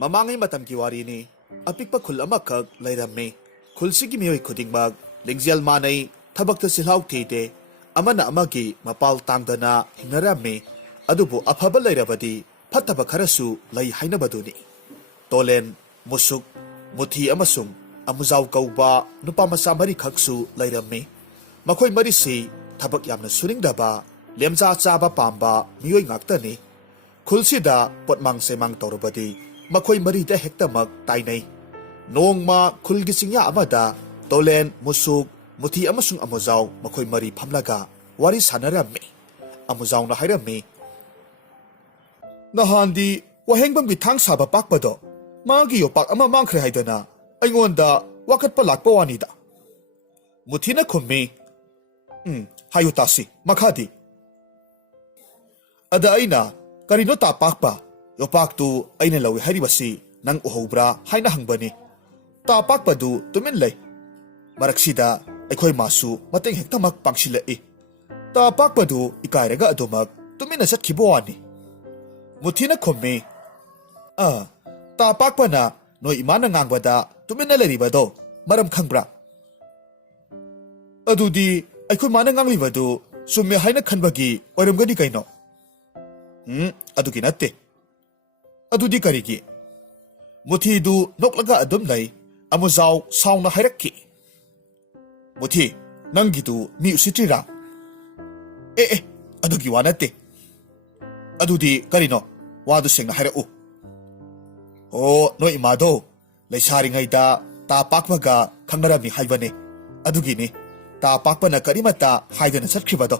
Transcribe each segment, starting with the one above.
Mamangay matamki warini, apikpa khul amakak layramme. Khulsigi miyoy khudingmag, lingzial manay, tabakta silhaw tite, amana amagi mapal tangdana hinaramme, adubu afaba layrabadi, fataba kharasu lay hainabaduni. Tolen, musuk, muthi amasung, amuzaw kauba, nupamasa marikaksu layramme. Makoy marisi, tabak yamna suningdaba, lemza chaba pamba, miyoy ngaktani. Khulsida potmang semang torobadi, makoy marida hektamak tainay. Noongma khulgisingya amada, tolen, musuk, muthi amasung amuzaw, makoy mari pamlaga, wari sanarami. Amuzaw na hayrami. Nahandi, wahengbang bitang saba pakpado, magi yopak ama mangkre haydana, ay ngonda, wakat palakpa wanida. Muthi na kummi, hayutasi, makadi. Ada ay na, karino tapak pa, yopak tu ay nalawi haribasi, nang uhobra hay nahangbani. Tapak pa du tuminlay. Maraksida ay ko'y masu mating hektamak pang sila Tapak pa du ikairaga adumak tuminasat kibuwani. Muthi na kummi. Tapak pa na no imana ngangbada tuminalariba do maram kangbra. Adudi ay ko'y mana ngangliba do sumya hay na kanbagi waram gani kaino. Adugi natte. Adudi karigi. Muthi du noklaga adum lay amuzaw saw na hayrakki. Muthi, nanggidu mi usitrira. Adugi wanate. Adudi karino, wadu sing na hayrau. No imado, laysari ngay da tapakmaga kangarami haybane. Adugi ni, tapakpa na karimata hayda na satkibado.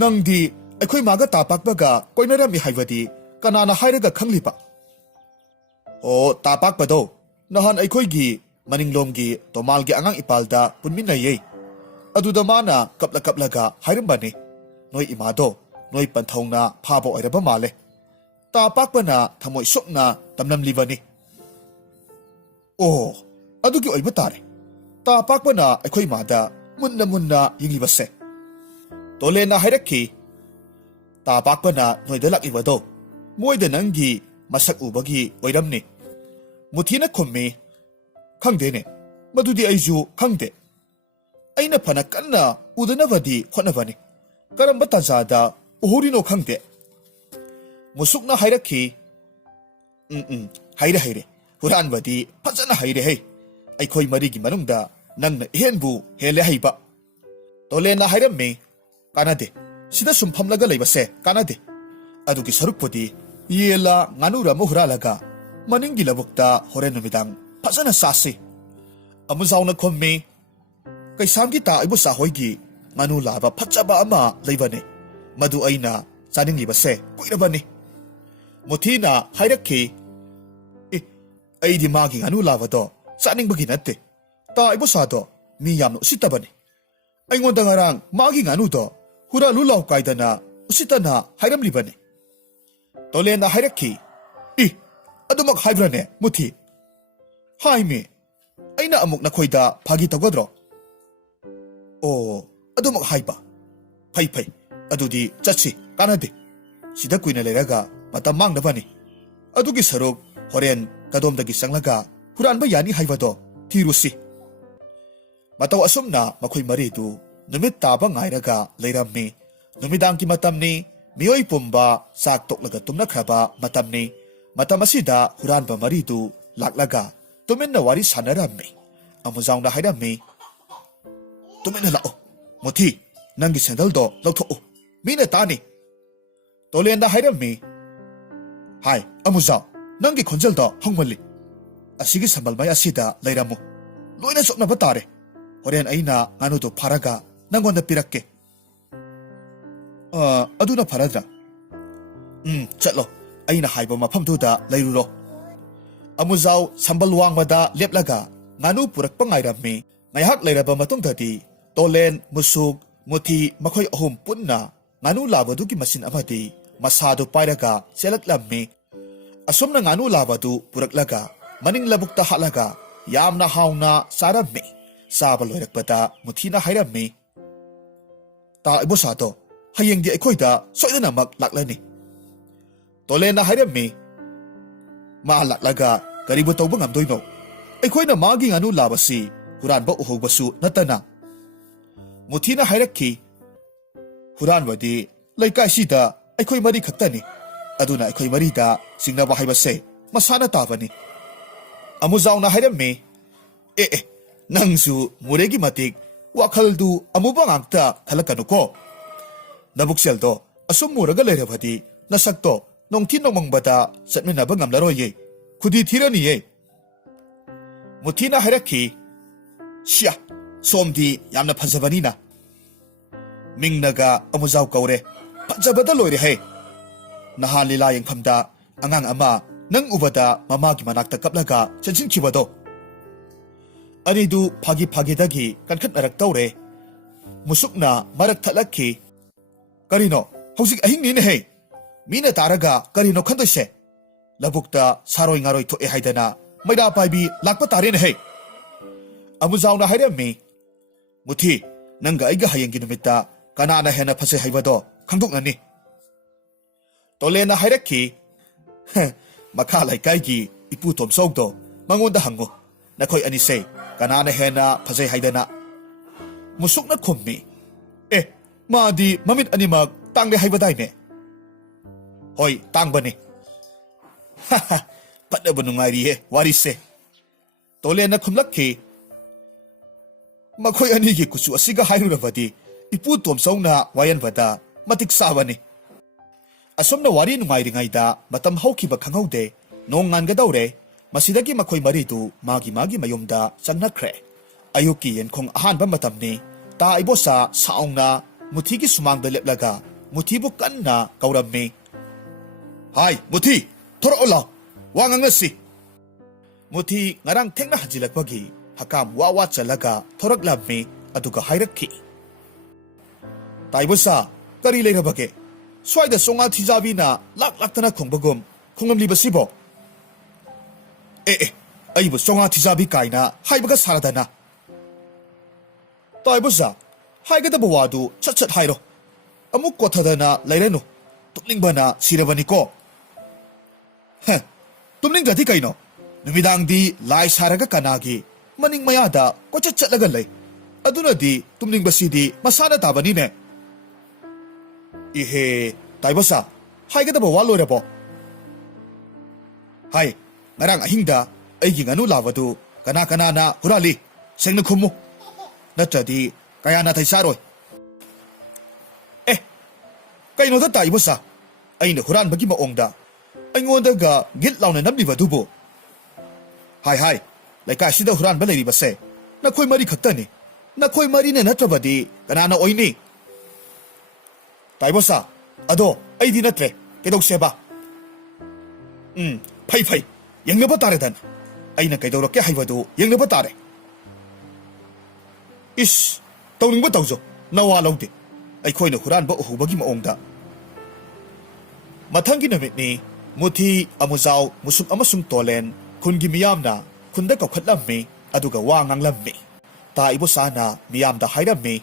Nangdi, ay ko'y maga tapakmaga ko'y narami haybadi, kanana hayraga kanglipa. Tapakpa do, nahan ay ko'y gi, maninglomgi tomalgi angang ipalda punminayay. Aduda mana kapla-kaplaga hayrambani. Noy imado, noy pantong na pabo ay rabamale. Tapakpa na tamoy sok na tamnamlibani. Adugi oy matari. Tapakpa na ay ko'y mada, munna yung libase. Tole na hayrakki. Tapakpa na noy dalak ibado. Moy dananggi masak ubagi oyramni. Muthi na kummi. Kangdene, madudi ayju kangde. Aina panakan na udanavadi khonavani. Karamba tanzada uhurino kangde. Musuk na hayrakki. Hayre. Huranvadi pazana hayre hay. Ay ko'y marigi manungda nang na ihenbu hele hayba. Tole na hayramme. Kanade. Sida sumpamlaga laybase. Kanade. Adugi sarukpodi. Yela nganura mo huralaga. Maninggi labukta horen numidang. Pasana sasi. Amuzaw na kummi. Kay samgi ta ibo sa hoygi. Nganu laba patsaba ama laybane. Madu ay na saning libase. Kuirabani. Muthi na hayrakki. Ay di magi nganu laba do. Saning baginate. Ta ibo sa do. Miyam no usitabani. Ay ngonda ngarang magi nganu do. Hura lulaw kayda na usita na hayram libane. Tole na hayrakki. Adumak haybrane, muthi. Haimi, ay na amok na ko'y da pagi tagodro. Adumak hayba. Pay, adudi chatsi, kanade. Sida kuy na leraga, matamang na ba ni? Adugi sarog, horen, kadom dagi sanglaga, huran ba yani hayba do, tirusi. Mataw asum na makoy maridu, numit taba ngayraga, layramni, numidang ki matam ni, miyoy pumba, saktok laga tumnakraba, matam ni, matamasida huran ba maridu, laklaga, tumin na wari sanarami. Amuzaw na hayrami. Tumin na lao. Muthi, nanggi sandal do, lauto. Mina tani. Tole na hayrami. Hay, amuzaw, nanggi konjal do, hongmali. Asigi sambalmay asida, layramu. Loy na sok na batare. Horen ay na, ano do paraga, nangon na pirakke. Adu na paradra. Chatlo. Ay na hayba mapamduda layruro. Amuzaw sambalwang mada leplaga nganu purak pangayrammi ngayhak layraba matungdadi tolen musug muthi makoy ahum punna nganu labadu ki masin amadi masado pairaga selaklammi asum na nganu labadu puraklaga maning labukta halaga yamna hauna sarammi sabaloyrakbada muthi na hayrammi ta ibosado hayengdi akoyda soidana mak laklani Tole na hayrammi. ꯃꯥ ꯂꯥꯛꯂꯒ ꯀꯔꯤꯕꯨ ꯇꯧꯕ ꯉꯝꯗꯣꯏꯅꯣ? ꯑꯩꯈꯣꯏꯅ ꯃꯥꯒꯤ ꯉꯥꯅꯨ ꯂꯥꯕꯁꯤ ꯍꯨꯔꯥꯟꯕ ꯎꯍꯧꯕꯁꯨ ꯅꯠꯇꯅ꯫ ꯃꯨꯊꯤꯅ ꯍꯥꯏꯔꯛꯈꯤ, ꯍꯨꯔꯥꯟꯕꯗꯤ ꯂꯩꯀꯥꯏꯁꯤꯗ ꯑꯩꯈꯣꯏ ꯃꯔꯤ ꯈꯛꯇꯅꯤ, ꯑꯗꯨꯅ ꯑꯩꯈꯣꯏ ꯃꯔꯤꯗ ꯆꯤꯡꯅꯕ ꯍꯥꯏꯕꯁꯦ ꯃꯁꯥꯅ ꯇꯥꯕꯅꯤ꯫ ꯑꯃꯨꯖꯥꯎꯅ ꯍꯥꯏꯔꯝꯃꯤ, ꯅꯪꯁꯨ ꯃꯣꯔꯦꯒꯤ ꯃꯇꯤꯛ ꯋꯥꯈꯜꯗꯨ ꯑꯃꯨꯕ ꯉꯥꯛꯇ ꯈꯜꯂꯛꯀꯅꯨꯀꯣ꯫ ꯅꯕꯨꯛꯆꯦꯜꯗꯣ ꯑꯁꯨꯝ ꯃꯨꯔꯒ ꯂꯩꯔꯕꯗꯤ ꯅꯁꯛꯇꯣ ꯅꯣꯡꯊꯤ ꯅꯣꯡꯃꯪꯕꯗ ꯆꯠꯃꯤꯟꯅꯕ ꯉꯝꯂꯔꯣꯏꯌꯦ, ꯈꯨꯗꯤ ꯊꯤꯔꯅꯤꯌꯦ꯫ ꯃꯨꯊꯤꯅ ꯍꯥꯏꯔꯛꯈꯤ, ꯁꯤꯌꯥ, ꯁꯣꯝꯗꯤ ꯌꯥꯝꯅ ꯐꯖꯕꯅꯤꯅ꯫ ꯃꯤꯡꯅꯒ ꯑꯃꯨꯖꯥꯎ ꯀꯧꯔꯦ, ꯐꯖꯕꯗ ꯂꯣꯏꯔꯦꯍꯦ꯫ ꯅꯍꯥꯟ ꯂꯤꯂꯥ ꯌꯦꯡꯐꯝꯗ ꯑꯉꯥꯡ ꯑꯃ ꯅꯪ ꯎꯕꯗ ꯃꯃꯥꯒꯤ ꯃꯅꯥꯛꯇ ꯀꯞꯂꯒ ꯆꯦꯟꯁꯤꯟꯈꯤꯕꯗꯣ, ꯑꯅꯤꯗꯨ ꯐꯥꯒꯤ ꯐꯥꯒꯤꯗꯒꯤ ꯀꯟꯈꯠꯅꯔꯛꯇꯧꯔꯦ꯫ ꯃꯨꯁꯨꯛꯅ ꯃꯔꯛ ꯊꯠꯂꯛꯈꯤ, ꯀꯔꯤꯅꯣ, ꯍꯧꯖꯤꯛ ꯑꯍꯤꯡꯅꯤꯅꯦꯍꯦ, ꯃꯤꯅ ꯇꯥꯔꯒ ꯀꯔꯤꯅꯣ ꯈꯟꯗꯣꯏꯁꯦ? ꯂꯧꯕꯨꯛꯇ ꯁꯥꯔꯣꯏ ꯉꯥꯔꯣꯏ ꯊꯣꯛꯑꯦ ꯍꯥꯏꯗꯅ ꯃꯩꯔꯥ ꯄꯥꯏꯕꯤ ꯂꯥꯛꯄ ꯇꯥꯔꯦꯅꯦꯍꯦ꯫ ꯑꯃꯨꯖꯥꯎꯅ ꯍꯥꯏꯔꯝꯃꯤ, ꯃꯨꯊꯤ, ꯅꯪꯒ ꯑꯩꯒ ꯍꯌꯦꯡꯒꯤ ꯅꯨꯃꯤꯠꯇ ꯀꯅꯥꯅ ꯍꯦꯟꯅ ꯐꯖꯩ ꯍꯥꯏꯕꯗꯣ ꯈꯪꯗꯣꯛꯅꯅꯤ꯫ ꯇꯣꯂꯦꯟꯅ ꯍꯥꯏꯔꯛꯈꯤ, ꯃꯈꯥ ꯂꯩꯀꯥꯏꯒꯤ ꯏꯄꯨ ꯇꯣꯝꯆꯧꯗꯣ, ꯃꯉꯣꯟꯗ ꯍꯪꯉꯨ, ꯅꯈꯣꯏ ꯑꯅꯤꯁꯦ ꯀꯅꯥꯅ ꯍꯦꯟꯅ ꯐꯖꯩ ꯍꯥꯏꯗꯅ꯫ ꯃꯨꯁꯨꯛꯅ ꯈꯨꯝꯃꯤ, ꯃꯥꯗꯤ ꯃꯃꯤꯠ ꯑꯅꯤꯃꯛ ꯇꯥꯡꯂꯦ ꯍꯥꯏꯕꯗꯥꯏꯅꯦ? ꯍꯣꯏ, ꯇꯥꯡꯕꯅꯤ꯫ ꯐꯠꯅꯕ ꯅꯨꯡꯉꯥꯏꯔꯤꯌꯦ ꯋꯥꯔꯤꯁꯦ꯫ ꯇꯣꯂꯦꯟꯅ ꯈꯨꯝꯂꯛꯈꯤ, ꯃꯈꯣꯏ ꯑꯅꯤꯒꯤ ꯀꯨꯆꯨ ꯑꯁꯤꯒ ꯍꯥꯏꯔꯨꯔꯕꯗꯤ ꯏꯄꯨ ꯇꯣꯝꯆꯧꯅ ꯋꯥꯌꯦꯟꯕꯗ ꯃꯇꯤꯛ ꯆꯥꯕꯅꯤ꯫ ꯑꯁꯨꯝꯅ ꯋꯥꯔꯤ ꯅꯨꯡꯉꯥꯏꯔꯤꯉꯩꯗ ꯃꯇꯝ ꯍꯧꯈꯤꯕ ꯈꯪꯍꯧꯗꯦ, ꯅꯣꯡ ꯉꯥꯟꯒꯗꯧꯔꯦ꯫ ꯃꯁꯤꯗꯒꯤ ꯃꯈꯣꯏ ꯃꯔꯤꯗꯨ ꯃꯥꯒꯤ ꯃꯥꯒꯤ ꯃꯌꯨꯝꯗ ꯆꯪꯅꯈ꯭ꯔꯦ꯫ ꯑꯌꯨꯛꯀꯤ ꯌꯦꯟꯈꯣꯡ ꯑꯍꯥꯟꯕ ꯃꯇꯝꯅꯤ꯫ ꯇꯥ ꯏꯕꯣꯆꯥ ꯁꯥꯎꯅ ꯃꯨꯊꯤꯒꯤ ꯁꯨꯃꯥꯡꯗ ꯂꯦꯞꯂꯒ ꯃꯨꯊꯤꯕꯨ ꯀꯟꯅ ꯀꯧꯔꯝꯃꯤ, ꯍꯥꯏ ꯃꯨꯊꯤ, ꯊꯣꯔꯛꯑꯣ ꯂꯥꯎ, ꯋꯥ ꯉꯥꯡꯅꯁꯤ꯫ ꯃꯨꯊꯤ ꯉꯔꯥꯡ ꯊꯦꯡꯅ ꯍꯟꯖꯤꯜꯂꯛꯄꯒꯤ ꯍꯀꯥꯝ ꯋꯥ ꯋꯥ ꯆꯜꯂꯒ ꯊꯣꯔꯛꯂꯝꯃꯤ, ꯑꯗꯨꯒ ꯍꯥꯏꯔꯛꯈꯤ, ꯇꯥ ꯏꯕꯣꯆꯥ, ꯀꯔꯤ ꯂꯩꯔꯕꯒꯦ? ꯁ꯭ꯋꯥꯏꯗ ꯆꯣꯉꯥ ꯊꯤꯖꯥꯕꯤꯅ ꯂꯥꯛꯇꯅ ꯈꯣꯡꯕꯒꯨꯝ ꯈꯣꯡꯂꯝꯂꯤꯕꯁꯤꯕꯣ? ꯑꯩꯕꯨ ꯆꯣꯉꯥ ꯊꯤꯖꯥꯕꯤ ꯀꯥꯏꯅ ꯍꯥꯏꯕꯒ ꯁꯥꯔꯗꯅ꯫ ꯇꯥ ꯏꯕꯣꯆꯥ, ꯍꯥꯏꯒꯗꯕ ꯋꯥꯗꯨ ꯁꯠ ꯁꯠ ꯍꯥꯏꯔꯣ, ꯑꯃꯨꯛ ꯀꯣꯊꯗꯅ ꯂꯩꯔꯅꯨ, ꯇꯨꯝꯅꯤꯡꯕꯅ ꯁꯤꯔꯕꯅꯤꯀꯣ꯫ ꯇꯨꯝꯅꯤꯡꯗ꯭ꯔꯗꯤ ꯀꯩꯅꯣ? ꯅꯨꯃꯤꯗꯥꯡꯗꯤ ꯂꯥꯏ ꯁꯥꯔꯒ ꯀꯅꯥꯒꯤ ꯃꯅꯤꯡ ꯃꯌꯥꯗ ꯀꯣꯏꯆꯠ ꯆꯠꯂꯒ ꯂꯩ, ꯑꯗꯨꯅꯗꯤ ꯇꯨꯝꯅꯤꯡꯕꯁꯤꯗꯤ ꯃꯁꯥꯅ ꯇꯥꯕꯅꯤꯅꯦ꯫ ꯏꯍꯦ, ꯇꯥ ꯏꯕꯣꯆꯥ, ꯍꯥꯏꯒꯗꯕ ꯋꯥ ꯂꯣꯏꯔꯕꯣ? ꯍꯥꯏ, ꯉꯔꯥꯡ ꯑꯍꯤꯡꯗ ꯑꯩꯒꯤ ꯉꯥꯅꯨ ꯂꯥꯕꯗꯨ ꯀꯅꯥ ꯀꯅꯥꯅ ꯍꯨꯔꯥꯜꯂꯤ? ꯁꯦꯡꯅ ꯈꯨꯝꯃꯨ, ꯅꯠꯇ꯭ꯔꯗꯤ ꯀꯌꯥ ꯅꯥꯊꯩ ꯆꯥꯔꯣꯏ꯫ ꯀꯩꯅꯣꯗ ꯇꯥ ꯏꯕꯣꯆꯥ, ꯑꯩꯅ ꯍꯨꯔꯥꯟꯕꯒꯤ ꯃꯑꯣꯡꯗ ꯑꯩꯉꯣꯟꯗꯒ ꯒꯤꯠ ꯂꯥꯎꯅ ꯅꯝꯂꯤꯕꯗꯨꯕꯨ? ꯍꯥꯏ, ꯂꯩꯀꯥꯏꯁꯤꯗ ꯍꯨꯔꯥꯟꯕ ꯂꯩꯔꯤꯕꯁꯦ ꯅꯈꯣꯏ ꯃꯔꯤ ꯈꯛꯇꯅꯤ, ꯅꯈꯣꯏ ꯃꯔꯤꯅ ꯅꯠꯇ꯭ꯔꯕꯗꯤ ꯀꯅꯥꯅ ꯑꯣꯏꯅꯤ? ꯇꯥ ꯏꯕꯣꯆꯥ, ꯑꯗꯣ ꯑꯩꯗꯤ ꯅꯠꯇ꯭ꯔꯦ, ꯀꯩꯗꯧꯁꯦꯕ? ꯐꯩ, ꯌꯦꯡꯅꯕ ꯇꯥꯔꯦꯗꯅ, ꯑꯩꯅ ꯀꯩꯗꯧꯔꯛꯀꯦ ꯍꯥꯏꯕꯗꯨ ꯌꯦꯡꯅꯕ ꯇꯥꯔꯦ꯫ ꯏꯁ, ꯇꯧꯅꯤꯡꯕ ꯇꯧꯖꯧ, ꯅꯋꯥ ꯂꯧꯗꯦ, ꯑꯩꯈꯣꯏꯅ ꯍꯨꯔꯥꯟꯕ ꯎꯍꯧꯕꯒꯤ ꯃꯑꯣꯡꯗ꯫ ꯃꯊꯪꯒꯤ ꯅꯨꯃꯤꯠꯅꯤ꯫ ꯃꯨꯊꯤ, ꯑꯃꯨꯖꯥꯎ, ꯃꯨꯁꯨꯛ ꯑꯃꯁꯨꯡ ꯇꯣꯂꯦꯟ ꯈꯨꯟꯒꯤ ꯃꯤꯌꯥꯝꯅ ꯈꯨꯟꯗ ꯀꯧꯈꯠꯂꯝꯃꯤ, ꯑꯗꯨꯒ ꯋꯥ ꯉꯥꯡꯂꯝꯃꯤ꯫ ꯇꯥ ꯏꯕꯣꯆꯥꯅ ꯃꯤꯌꯥꯝꯗ ꯍꯥꯏꯔꯝꯃꯤ,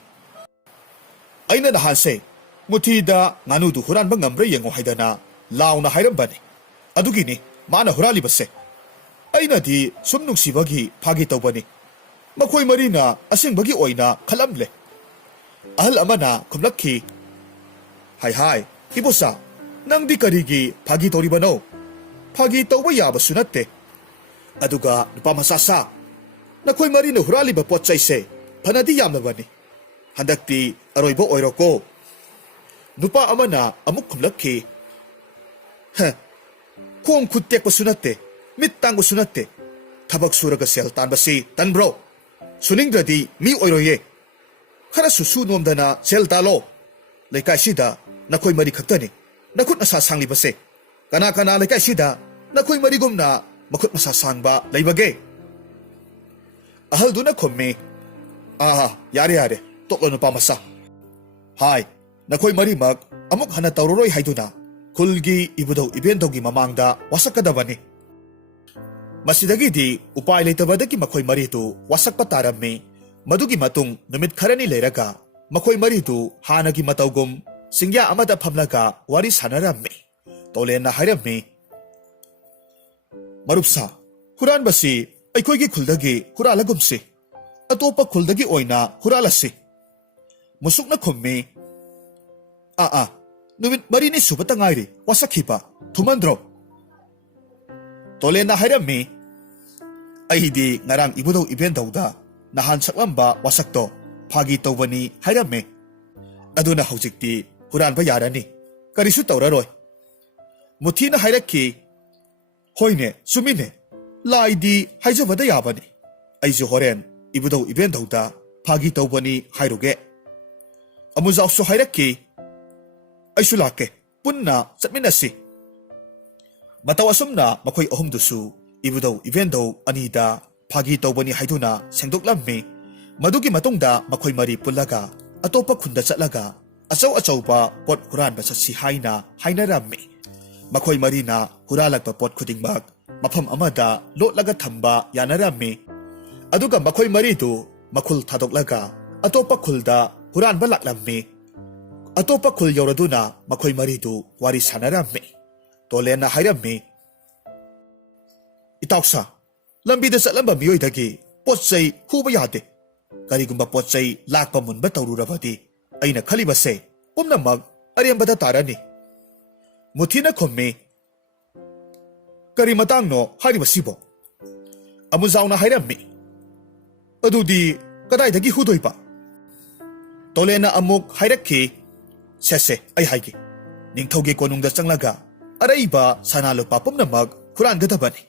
ꯑꯩꯅ ꯅꯍꯥꯟꯁꯦ ꯃꯨꯊꯤꯗ ꯉꯥꯅꯨꯗꯨ ꯍꯨꯔꯥꯟꯕ ꯉꯝꯕ꯭ꯔꯥ ꯌꯦꯡꯉꯣ ꯍꯥꯏꯗꯅ ꯂꯥꯎꯅ ꯍꯥꯏꯔꯝꯕꯅꯤ, ꯑꯗꯨꯒꯤꯅꯤ ꯃꯥꯅ ꯍꯨꯔꯥꯜꯂꯤꯕꯁꯦ꯫ ꯑꯩꯅꯗꯤ ꯁꯨꯝ ꯅꯨꯡꯁꯤꯕꯒꯤ ꯐꯥꯒꯤ ꯇꯧꯕꯅꯤ, ꯃꯈꯣꯏ ꯃꯔꯤꯅ ꯑꯁꯦꯡꯕꯒꯤ ꯑꯣꯏꯅ ꯈꯜꯂꯝꯂꯦ꯫ ꯑꯍꯜ ꯑꯃꯅ ꯈꯨꯝꯂꯛꯈꯤ, ꯍꯥꯏ, ꯏꯕꯣꯆꯥ, ꯅꯪꯗꯤ ꯀꯔꯤꯒꯤ ꯐꯥꯒꯤ ꯇꯧꯔꯤꯕꯅꯣ? ꯐꯥꯒꯤ ꯇꯧꯕ ꯌꯥꯕꯁꯨ ꯅꯠꯇꯦ꯫ ꯑꯗꯨꯒ ꯅꯨꯄꯥ ꯃꯆꯥ, ꯅꯈꯣꯏ ꯃꯔꯤꯅ ꯍꯨꯔꯥꯜꯂꯤꯕ ꯄꯣꯠ ꯆꯩꯁꯦ ꯐꯅꯗꯤ ꯌꯥꯝꯂꯕꯅꯤ, ꯍꯟꯗꯛꯇꯤ ꯑꯔꯣꯏꯕ ꯑꯣꯏꯔꯣꯀꯣ꯫ ꯅꯨꯄꯥ ꯑꯃꯅ ꯑꯃꯨꯛ ꯈꯨꯝꯂꯛꯈꯤ, ꯈꯣꯡ ꯈꯨꯠ ꯇꯦꯛꯄꯁꯨ ꯅꯠꯇꯦ, ꯃꯤꯠ ꯇꯥꯡꯕꯁꯨ ꯅꯠꯇꯦ, ꯊꯕꯛ ꯁꯨꯔꯒ ꯁꯦꯜ ꯇꯥꯟꯕꯁꯤ ꯇꯟꯕ꯭ꯔꯣ? ꯁꯨꯅꯤꯡꯗ꯭ꯔꯗꯤ ꯃꯤ ꯑꯣꯏꯔꯣꯏꯌꯦ꯫ ꯈꯔꯁꯨ ꯁꯨ ꯅꯣꯝꯗꯅ ꯁꯦꯜ ꯇꯥꯜꯂꯣ꯫ ꯂꯩꯀꯥꯏꯁꯤꯗ ꯅꯈꯣꯏ ꯃꯔꯤ ꯈꯛꯇꯅꯤ ꯅꯈꯨꯠ ꯃꯁꯥ ꯁꯥꯡꯂꯤꯕꯁꯦ, ꯀꯅꯥ ꯂꯩꯀꯥꯏꯁꯤꯗ ꯅꯈꯣꯏ ꯃꯔꯤꯒꯨꯝꯅ ꯃꯈꯨꯠ ꯃꯁꯥ ꯁꯥꯡꯕ ꯂꯩꯕꯒꯦ? ꯑꯍꯜꯗꯨꯅ ꯈꯨꯝꯃꯤ, ꯌꯥꯔꯦ, ꯇꯣꯛꯂꯣ ꯅꯨꯄꯥ ꯃꯆꯥ꯫ ꯍꯥꯏ, ꯅꯈꯣꯏ ꯃꯔꯤꯃꯛ ꯑꯃꯨꯛ ꯍꯟꯅ ꯇꯧꯔꯔꯣꯏ ꯍꯥꯏꯗꯨꯅ ꯈꯨꯜꯒꯤ ꯏꯕꯨꯙꯧ ꯏꯕꯦꯟꯙꯧꯒꯤ ꯃꯃꯥꯡꯗ ꯋꯥꯁꯛꯀꯗꯕꯅꯤ꯫ ꯃꯁꯤꯗꯒꯤꯗꯤ ꯎꯄꯥꯏ ꯂꯩꯇꯕꯗꯒꯤ ꯃꯈꯣꯏ ꯃꯔꯤꯗꯨ ꯋꯥꯁꯛꯄ ꯇꯥꯔꯝꯃꯤ꯫ ꯃꯗꯨꯒꯤ ꯃꯇꯨꯡ ꯅꯨꯃꯤꯠ ꯈꯔꯅꯤ ꯂꯩꯔꯒ ꯃꯈꯣꯏ ꯃꯔꯤꯗꯨ ꯍꯥꯟꯅꯒꯤ ꯃꯇꯧꯒꯨꯝ ꯆꯤꯡꯌꯥ ꯑꯃꯗ ꯐꯝꯂꯒ ꯋꯥꯔꯤ ꯁꯥꯟꯅꯔꯝꯃꯤ꯫ ꯇꯣꯂꯦꯟꯅ ꯍꯥꯏꯔꯝꯃꯤ, ꯃꯔꯨꯞꯁꯥ, ꯍꯨꯔꯥꯟꯕꯁꯤ ꯑꯩꯈꯣꯏꯒꯤ ꯈꯨꯜꯗꯒꯤ ꯍꯨꯔꯥꯜꯂꯒꯨꯝꯁꯤ, ꯑꯇꯣꯞꯄ ꯈꯨꯜꯗꯒꯤ ꯑꯣꯏꯅ ꯍꯨꯔꯥꯜꯂꯁꯤ꯫ ꯃꯨꯁꯨꯛꯅ ꯈꯨꯝꯃꯤ, ꯅꯨꯃꯤꯠ 4ꯅꯤ ꯁꯨꯕꯇ ꯉꯥꯏꯔꯤ ꯋꯥꯁꯛꯈꯤꯕ, ꯊꯨꯃꯟꯗ꯭ꯔꯣ? ꯇꯣꯂꯦꯟꯅ ꯍꯥꯏꯔꯝꯃꯤ, ꯑꯩꯗꯤ ꯉꯔꯥꯡ ꯏꯕꯨꯙꯧ ꯏꯕꯦꯟꯙꯧꯗ ꯅꯍꯥꯟ ꯁꯛꯂꯝꯕ ꯋꯥꯁꯛꯇꯣ ꯐꯥꯒꯤ ꯇꯧꯕꯅꯤ ꯍꯥꯏꯔꯝꯃꯦ, ꯑꯗꯨꯅ ꯍꯧꯖꯤꯛꯇꯤ ꯍꯨꯔꯥꯟꯕ ꯌꯥꯔꯅꯤ, ꯀꯔꯤꯁꯨ ꯇꯧꯔꯔꯣꯏ꯫ ꯃꯨꯊꯤꯅ ꯍꯥꯏꯔꯛꯈꯤ, ꯍꯣꯏꯅꯦ ꯆꯨꯝꯃꯤꯅꯦ, ꯂꯥꯏꯗꯤ ꯍꯥꯏꯖꯕꯗ ꯌꯥꯕꯅꯤ, ꯑꯩꯁꯨ ꯍꯣꯔꯦꯟ ꯏꯕꯨꯙꯧ ꯏꯕꯦꯟꯙꯧꯗ ꯐꯥꯒꯤ ꯇꯧꯕꯅꯤ ꯍꯥꯏꯔꯨꯒꯦ꯫ ꯑꯃꯨꯖꯥꯎꯁꯨ ꯍꯥꯏꯔꯛꯈꯤ, ꯑꯩꯁꯨ ꯂꯥꯛꯀꯦ, ꯄꯨꯟꯅ ꯆꯠꯃꯤꯟꯅꯁꯤ꯫ ꯃꯇꯧ ꯑꯁꯨꯝꯅ ꯃꯈꯣꯏ ꯑꯍꯨꯝꯗꯨꯁꯨ ꯏꯕꯨꯙꯧ ꯏꯕꯦꯟꯙꯧ ꯑꯅꯤꯗ ꯐꯥꯒꯤ ꯇꯧꯕꯅꯤ ꯍꯥꯏꯗꯨꯅ ꯁꯦꯡꯗꯣꯛꯂꯝꯃꯤ꯫ ꯃꯗꯨꯒꯤ ꯃꯇꯨꯡꯗ ꯃꯈꯣꯏ ꯃꯔꯤ ꯄꯨꯜꯂꯒ ꯑꯇꯣꯞꯄ ꯈꯨꯟꯗ ꯆꯠꯂꯒ ꯑꯆꯧ ꯑꯆꯧꯕ ꯄꯣꯠ ꯍꯨꯔꯥꯟꯕ ꯆꯠꯁꯤ ꯍꯥꯏꯅ ꯍꯥꯏꯅꯔꯝꯃꯤ꯫ ꯃꯈꯣꯏ ꯃꯔꯤꯅ ꯍꯨꯔꯥꯜꯂꯛꯄ ꯄꯣꯠ ꯈꯨꯗꯤꯡꯃꯛ ꯃꯐꯝ ꯑꯃꯗ ꯂꯣꯠꯂꯒ ꯊꯝꯕ ꯌꯥꯅꯔꯝꯃꯤ꯫ ꯑꯗꯨꯒ ꯃꯈꯣꯏ ꯃꯔꯤꯗꯨ ꯃꯈꯨꯜ ꯊꯥꯗꯣꯛꯂꯒ ꯑꯇꯣꯞꯄ ꯈꯨꯜꯗ ꯍꯨꯔꯥꯟꯕ ꯂꯥꯛꯂꯝꯃꯤ꯫ ꯑꯇꯣꯞꯄ ꯈꯨꯜ ꯌꯧꯔꯗꯨꯅ ꯃꯈꯣꯏ ꯃꯔꯤꯗꯨ ꯋꯥꯔꯤ ꯁꯥꯅꯔꯝꯃꯤ꯫ ꯇꯣꯂꯦꯟꯅ ꯍꯥꯏꯔꯝꯃꯤ, ꯏꯇꯥꯎꯁꯥ, ꯂꯝꯕꯤꯗ ꯆꯠꯂꯝꯕ ꯃꯤꯑꯣꯏꯗꯒꯤ ꯄꯣꯠ ꯆꯩ ꯍꯨꯕ ꯌꯥꯗꯦ꯫ ꯀꯔꯤꯒꯨꯝꯕ ꯄꯣꯠ ꯆꯩ ꯂꯥꯛꯄ ꯃꯨꯟꯕ ꯇꯧꯔꯨꯔꯕꯗꯤ ꯑꯩꯅ ꯈꯜꯂꯤꯕꯁꯦ ꯄꯨꯝꯅꯃꯛ ꯑꯔꯦꯝꯕꯗ ꯇꯥꯔꯅꯤ꯫ ꯃꯨꯊꯤꯅ ꯈꯨꯝꯃꯤ, ꯀꯔꯤ ꯃꯇꯥꯡꯅꯣ ꯍꯥꯏꯔꯤꯕꯁꯤꯕꯣ? ꯑꯃꯨꯖꯥꯎꯅ ꯍꯥꯏꯔꯝꯃꯤ, ꯑꯗꯨꯗꯤ ꯀꯗꯥꯏꯗꯒꯤ ꯍꯨꯗꯣꯏꯕ? ꯇꯣꯂꯦꯟꯅ ꯑꯃꯨꯛ ꯍꯥꯏꯔꯛꯈꯤ, ꯁꯦ ꯑꯩ ꯍꯥꯏꯒꯦ, ꯅꯤꯡꯊꯧꯒꯤ ꯀꯣꯅꯨꯡꯗ ꯆꯪꯂꯒ ꯑꯔꯩꯕ ꯁꯅꯥ ꯂꯨꯄꯥ ꯄꯨꯝꯅꯃꯛ ꯍꯨꯔꯥꯟꯒꯗꯕꯅꯤ꯫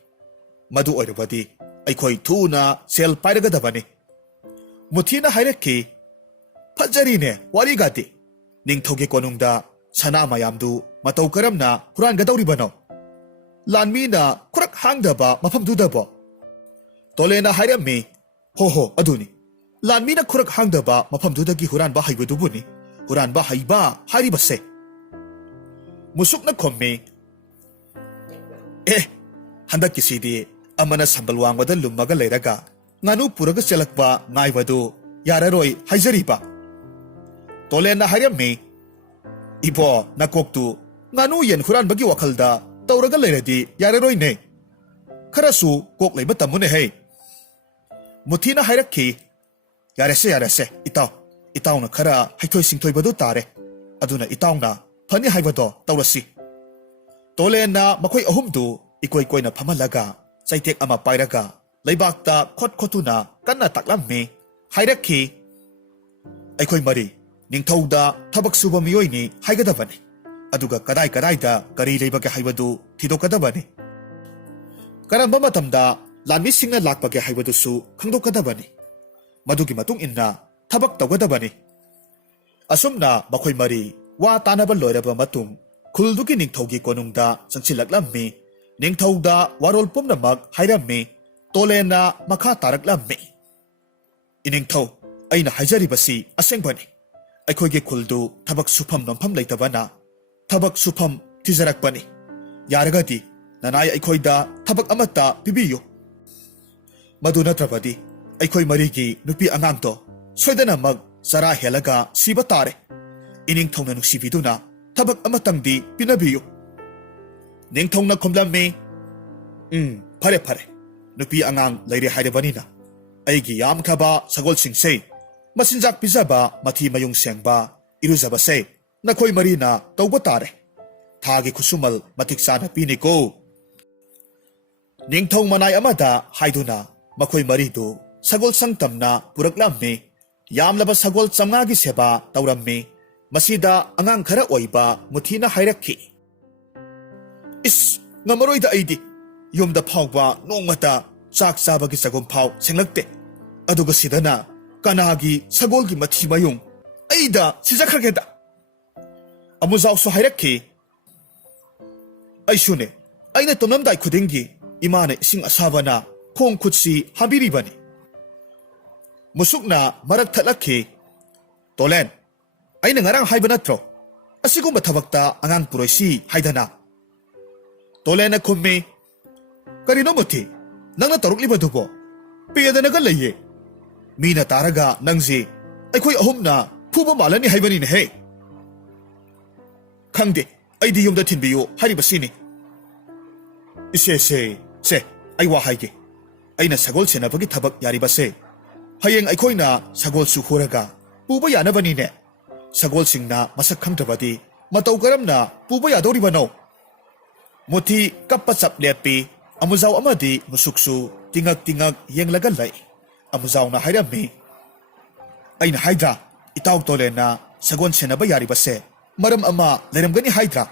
ꯃꯗꯨ ꯑꯣꯏꯔꯕꯗꯤ ꯑꯩꯈꯣꯏ ꯊꯨꯅ ꯁꯦꯜ ꯄꯥꯏꯔꯒꯗꯕꯅꯤ꯫ ꯃꯨꯊꯤꯅ ꯍꯥꯏꯔꯛꯈꯤ, ꯐꯖꯔꯤꯅꯦ ꯋꯥꯔꯤꯒꯗꯤ, ꯅꯤꯡꯊꯧꯒꯤ ꯀꯣꯅꯨꯡꯗ ꯁꯅꯥ ꯃꯌꯥꯝꯗꯨ ꯃꯇꯧ ꯀꯔꯝꯅ ꯍꯨꯔꯥꯟꯒꯗꯧꯔꯤꯕꯅꯣ? ꯂꯥꯟꯃꯤꯅ ꯈꯨꯔꯛ ꯍꯥꯡꯗꯕ ꯃꯐꯝꯗꯨꯗꯕꯣ? ꯇꯣꯂꯦꯟꯅ ꯍꯥꯏꯔꯝꯃꯤ, ꯍꯣ ꯑꯗꯨꯅꯤ, ꯂꯥꯟꯃꯤꯅ ꯈꯨꯔꯛ ꯍꯥꯡꯗꯕ ꯃꯐꯝꯗꯨꯗꯒꯤ ꯍꯨꯔꯥꯟꯕ ꯍꯩꯕꯗꯨꯕꯨꯅꯤ ꯍꯨꯔꯥꯟꯕ ꯍꯩꯕ ꯍꯥꯏꯔꯤꯕꯁꯦ꯫ ꯃꯨꯁꯨꯛꯅ ꯈꯨꯝꯃꯤ, ꯍꯟꯗꯛꯀꯤꯁꯤꯗꯤ ꯑꯃꯅ ꯁꯝꯕꯜ ꯋꯥꯡꯕꯗ ꯂꯨꯝꯃꯒ ꯂꯩꯔꯒ ꯉꯥꯅꯨ ꯄꯨꯔꯒ ꯆꯦꯜꯂꯛꯄ ꯉꯥꯏꯕꯗꯨ ꯌꯥꯔꯔꯣꯏ ꯍꯥꯏꯖꯔꯤꯕ꯫ ꯇꯣꯂꯦꯟꯅ ꯍꯥꯏꯔꯝꯃꯤ, ꯏꯕꯣ ꯅꯀꯣꯛꯇꯨ ꯉꯥꯅꯨ ꯌꯦꯟ ꯍꯨꯔꯥꯟꯕꯒꯤ ꯋꯥꯈꯜꯗ ꯇꯧꯔꯒ ꯂꯩꯔꯗꯤ ꯌꯥꯔꯔꯣꯏꯅꯦ, ꯈꯔꯁꯨ ꯀꯣꯛ ꯂꯩꯕ ꯇꯝꯃꯨꯅꯦꯍꯦ꯫ ꯃꯨꯊꯤꯅ ꯍꯥꯏꯔꯛꯈꯤ, ꯌꯥꯔꯦꯁꯦ ꯏꯇꯥꯎꯅ ꯈꯔ ꯍꯩꯊꯣꯏ ꯁꯤꯡꯊꯣꯏꯕꯗꯨ ꯇꯥꯔꯦ, ꯑꯗꯨꯅ ꯏꯇꯥꯎꯅ ꯐꯅꯤ ꯍꯥꯏꯕꯗꯣ ꯇꯧꯔꯁꯤ꯫ ꯇꯣꯂꯦꯟꯅ ꯃꯈꯣꯏ ꯑꯍꯨꯝꯗꯨ ꯏꯀꯣꯏ ꯀꯣꯏꯅ ꯐꯝꯍꯜꯂꯒ ꯆꯩꯇꯦꯛ ꯑꯃ ꯄꯥꯏꯔꯒ ꯂꯩꯕꯥꯛꯇ ꯈꯣꯠꯇꯨꯅ ꯀꯟꯅ ꯇꯥꯛꯂꯝꯃꯤ꯫ ꯍꯥꯏꯔꯛꯈꯤ, ꯑꯩꯈꯣꯏ ꯃꯔꯤ ꯅꯤꯡꯊꯧꯗ ꯊꯕꯛ ꯁꯨꯕ ꯃꯤꯑꯣꯏꯅꯤ ꯍꯥꯏꯒꯗꯕꯅꯤ, ꯑꯗꯨꯒ ꯀꯗꯥꯏꯗ ꯀꯔꯤ ꯂꯩꯕꯒꯦ ꯍꯥꯏꯕꯗꯨ ꯊꯤꯗꯣꯛꯀꯗꯕꯅꯤ꯫ ꯀꯔꯝꯕ ꯃꯇꯝꯗ ꯂꯥꯟꯃꯤꯁꯤꯡꯅ ꯂꯥꯛꯄꯒꯦ ꯍꯥꯏꯕꯗꯨꯁꯨ ꯈꯪꯗꯣꯛꯀꯗꯕꯅꯤ꯫ ꯃꯗꯨꯒꯤ ꯃꯇꯨꯡ ꯏꯟꯅ ꯊꯕꯛ ꯇꯧꯒꯗꯕꯅꯤ꯫ ꯑꯁꯨꯝꯅ ꯃꯈꯣꯏ ꯃꯔꯤ ꯋꯥ ꯇꯥꯅꯕ ꯂꯣꯏꯔꯕ ꯃꯇꯨꯡ ꯈꯨꯜꯗꯨꯒꯤ ꯅꯤꯡꯊꯧꯒꯤ ꯀꯣꯅꯨꯡꯗ ꯆꯪꯁꯤꯜꯂꯛꯂꯝꯃꯤ꯫ ꯅꯤꯡꯊꯧꯗ ꯋꯥꯔꯣꯜ ꯄꯨꯝꯅꯃꯛ ꯍꯥꯏꯔꯝꯃꯤ꯫ ꯇꯣꯂꯦꯟꯅ ꯃꯈꯥ ꯇꯥꯔꯛꯂꯝꯃꯤ, ꯏꯅꯤꯡꯊꯧ, ꯑꯩꯅ ꯍꯥꯏꯖꯔꯤꯕꯁꯤ ꯑꯁꯦꯡꯕꯅꯤ꯫ ꯑꯩꯈꯣꯏꯒꯤ ꯈꯨꯜꯗꯨ ꯊꯕꯛ ꯁꯨꯐꯝ ꯅꯣꯝꯐꯝ ꯂꯩꯇꯕꯅ ꯊꯕꯛ ꯁꯨꯐꯝ ꯊꯤꯖꯔꯛꯄꯅꯤ꯫ ꯌꯥꯔꯒꯗꯤ ꯅꯅꯥꯏ ꯑꯩꯈꯣꯏꯗ ꯊꯕꯛ ꯑꯃꯠꯇ ꯄꯤꯕꯤꯌꯨ꯫ ꯃꯗꯨ ꯅꯠꯇ꯭ꯔꯕꯗꯤ ꯑꯩꯈꯣꯏ ꯃꯔꯤꯒꯤ ꯅꯨꯄꯤ ꯑꯉꯥꯡꯗꯣ ꯁꯣꯏꯗꯅꯃꯛ ꯆꯔꯥ ꯍꯦꯜꯂꯒ ꯁꯤꯕ ꯇꯥꯔꯦ꯫ ꯏꯅꯤꯡꯊꯧꯅ ꯅꯨꯡꯁꯤꯕꯤꯗꯨꯅ ꯊꯕꯛ ꯑꯃꯇꯪꯗꯤ ꯄꯤꯅꯕꯤꯌꯨ꯫ ꯅꯤꯡꯊꯧꯅ ꯈꯨꯝꯂꯝꯃꯤ, ꯐꯔꯦ, ꯅꯨꯄꯤ ꯑꯉꯥꯡ ꯂꯩꯔꯦ ꯍꯥꯏꯔꯕꯅꯤꯅ ꯑꯩꯒꯤ ꯌꯥꯝꯈ꯭ꯔꯕ ꯁꯒꯣꯜꯁꯤꯡꯁꯦ ꯃꯆꯤꯟꯖꯥꯛ ꯄꯤꯖꯕ, ꯃꯊꯤ ꯃꯌꯨꯡ ꯁꯦꯡꯕ, ꯏꯔꯨꯖꯕꯁꯦ ꯅꯈꯣꯏ ꯃꯔꯤꯅ ꯇꯧꯕ ꯇꯥꯔꯦ꯫ ꯊꯥꯒꯤ ꯈꯨꯠꯁꯨꯃꯜ ꯃꯇꯤꯛ ꯆꯥꯅ ꯄꯤꯅꯤꯀꯣ꯫ ꯅꯤꯡꯊꯧ ꯃꯅꯥꯏ ꯑꯃꯗ ꯍꯥꯏꯗꯨꯅ ꯃꯈꯣꯏ ꯃꯔꯤꯗꯨ ꯁꯒꯣꯜ ꯁꯪꯇꯝꯅ ꯄꯨꯔꯛꯂꯝꯃꯤ꯫ ꯌꯥꯝꯂꯕ ꯁꯒꯣꯜ 500ꯒꯤ ꯁꯦꯕꯥ ꯇꯧꯔꯝꯃꯤ꯫ ꯃꯁꯤꯗ ꯑꯉꯥꯡ ꯈꯔ ꯑꯣꯏꯕ ꯃꯨꯊꯤꯅ ꯍꯥꯏꯔꯛꯈꯤ, ꯉꯝꯃꯔꯣꯏꯗ ꯑꯩꯗꯤ, ꯌꯨꯝꯗ ꯐꯥꯎꯕ ꯅꯣꯡꯃꯇ ꯆꯥꯛ ꯆꯥꯕꯒꯤ ꯆꯒꯨꯝ ꯐꯥꯎ ꯁꯦꯡꯂꯛꯇꯦ, ꯑꯗꯨꯒ ꯁꯤꯗꯅ ꯀꯅꯥꯒꯤ ꯁꯒꯣꯜꯒꯤ ꯃꯊꯤ ꯃꯌꯨꯡ, ꯑꯩꯗ ꯁꯤꯖꯈ꯭ꯔꯒꯦꯗ꯫ ꯑꯃꯨꯖꯥꯎꯁꯨ ꯍꯥꯏꯔꯛꯈꯤ, ꯑꯩꯁꯨꯅꯦ, ꯑꯩꯅ ꯇꯨꯝꯂꯝꯗꯥꯏ ꯈꯨꯗꯤꯡꯒꯤ ꯏꯃꯥꯅ ꯏꯁꯤꯡ ꯑꯁꯥꯕꯅ ꯈꯣꯡ ꯈꯨꯠꯁꯤ ꯍꯥꯝꯕꯤꯔꯤꯕꯅꯤ꯫ ꯃꯨꯁꯨꯛꯅ ꯃꯔꯛ ꯊꯠꯂꯛꯈꯤ, ꯇꯣꯂꯦꯟ, ꯑꯩꯅ ꯉꯔꯥꯡ ꯍꯥꯏꯕ ꯅꯠꯇ꯭ꯔꯣ ꯑꯁꯤꯒꯨꯝꯕ ꯊꯕꯛꯇ ꯑꯉꯥꯡ ꯄꯨꯔꯣꯏꯁꯤ ꯍꯥꯏꯗꯅ? ꯇꯣꯂꯦꯟꯅ ꯈꯨꯝꯃꯤ, ꯀꯔꯤꯅꯣ ꯃꯨꯊꯤ, ꯅꯪꯅ ꯇꯧꯔꯛꯂꯤꯕꯗꯨꯕꯣ? ꯄꯦꯗꯅꯒ ꯂꯩꯌꯦ, ꯃꯤꯅ ꯇꯥꯔꯒ ꯅꯪꯁꯤ ꯑꯩꯈꯣꯏ ꯑꯍꯨꯝꯅ ꯐꯨꯕ ꯃꯥꯜꯂꯅꯤ ꯍꯥꯏꯕꯅꯤꯅꯦꯍꯦ꯫ ꯈꯪꯗꯦ, ꯑꯩꯗꯤ ꯌꯨꯝꯗ ꯊꯤꯟꯕꯤꯌꯨ ꯍꯥꯏꯔꯤꯕꯁꯤꯅꯤ꯫ ꯏꯆꯦꯁꯦ ꯁꯦ ꯑꯩ ꯋꯥ ꯍꯥꯏꯒꯦ ꯑꯩꯅ ꯁꯒꯣꯜ ꯁꯦꯟꯅꯕꯒꯤ ꯊꯕꯛ ꯌꯥꯔꯤꯕꯁꯦ ꯍꯌꯦꯡ ꯑꯩꯈꯣꯏꯅ ꯁꯒꯣꯜꯁꯨ ꯍꯣꯔꯒ ꯄꯨꯕ ꯌꯥꯅꯕꯅꯤꯅꯦ ꯁꯒꯣꯜꯁꯤꯡꯅ ꯃꯁꯛ ꯈꯪꯗ꯭ꯔꯕꯗꯤ ꯃꯇꯧ ꯀꯔꯝꯅ ꯄꯨꯕ ꯌꯥꯗꯧꯔꯤꯕꯅꯣ ꯃꯨꯊꯤ ꯀꯞꯄ ꯆꯞ ꯂꯦꯞꯄꯤ ꯑꯃꯨꯖꯥꯎ ꯑꯃꯗꯤ ꯃꯨꯁꯨꯛꯁꯨ ꯇꯤꯡꯉꯛ ꯇꯤꯡꯉꯛ ꯌꯦꯡꯂꯒ ꯂꯩ ꯑꯃꯨꯖꯥꯎꯅ ꯍꯥꯏꯔꯝꯃꯤ ꯑꯩꯅ ꯍꯥꯏꯗ꯭ꯔꯥ ꯏꯇꯥꯎ ꯇꯣꯂꯦꯟꯅ ꯁꯒꯣꯜ ꯁꯦꯟꯅꯕ ꯌꯥꯔꯤꯕꯁꯦ ꯃꯔꯝ ꯑꯃ ꯂꯩꯔꯝꯒꯅꯤ ꯍꯥꯏꯗ꯭ꯔꯥ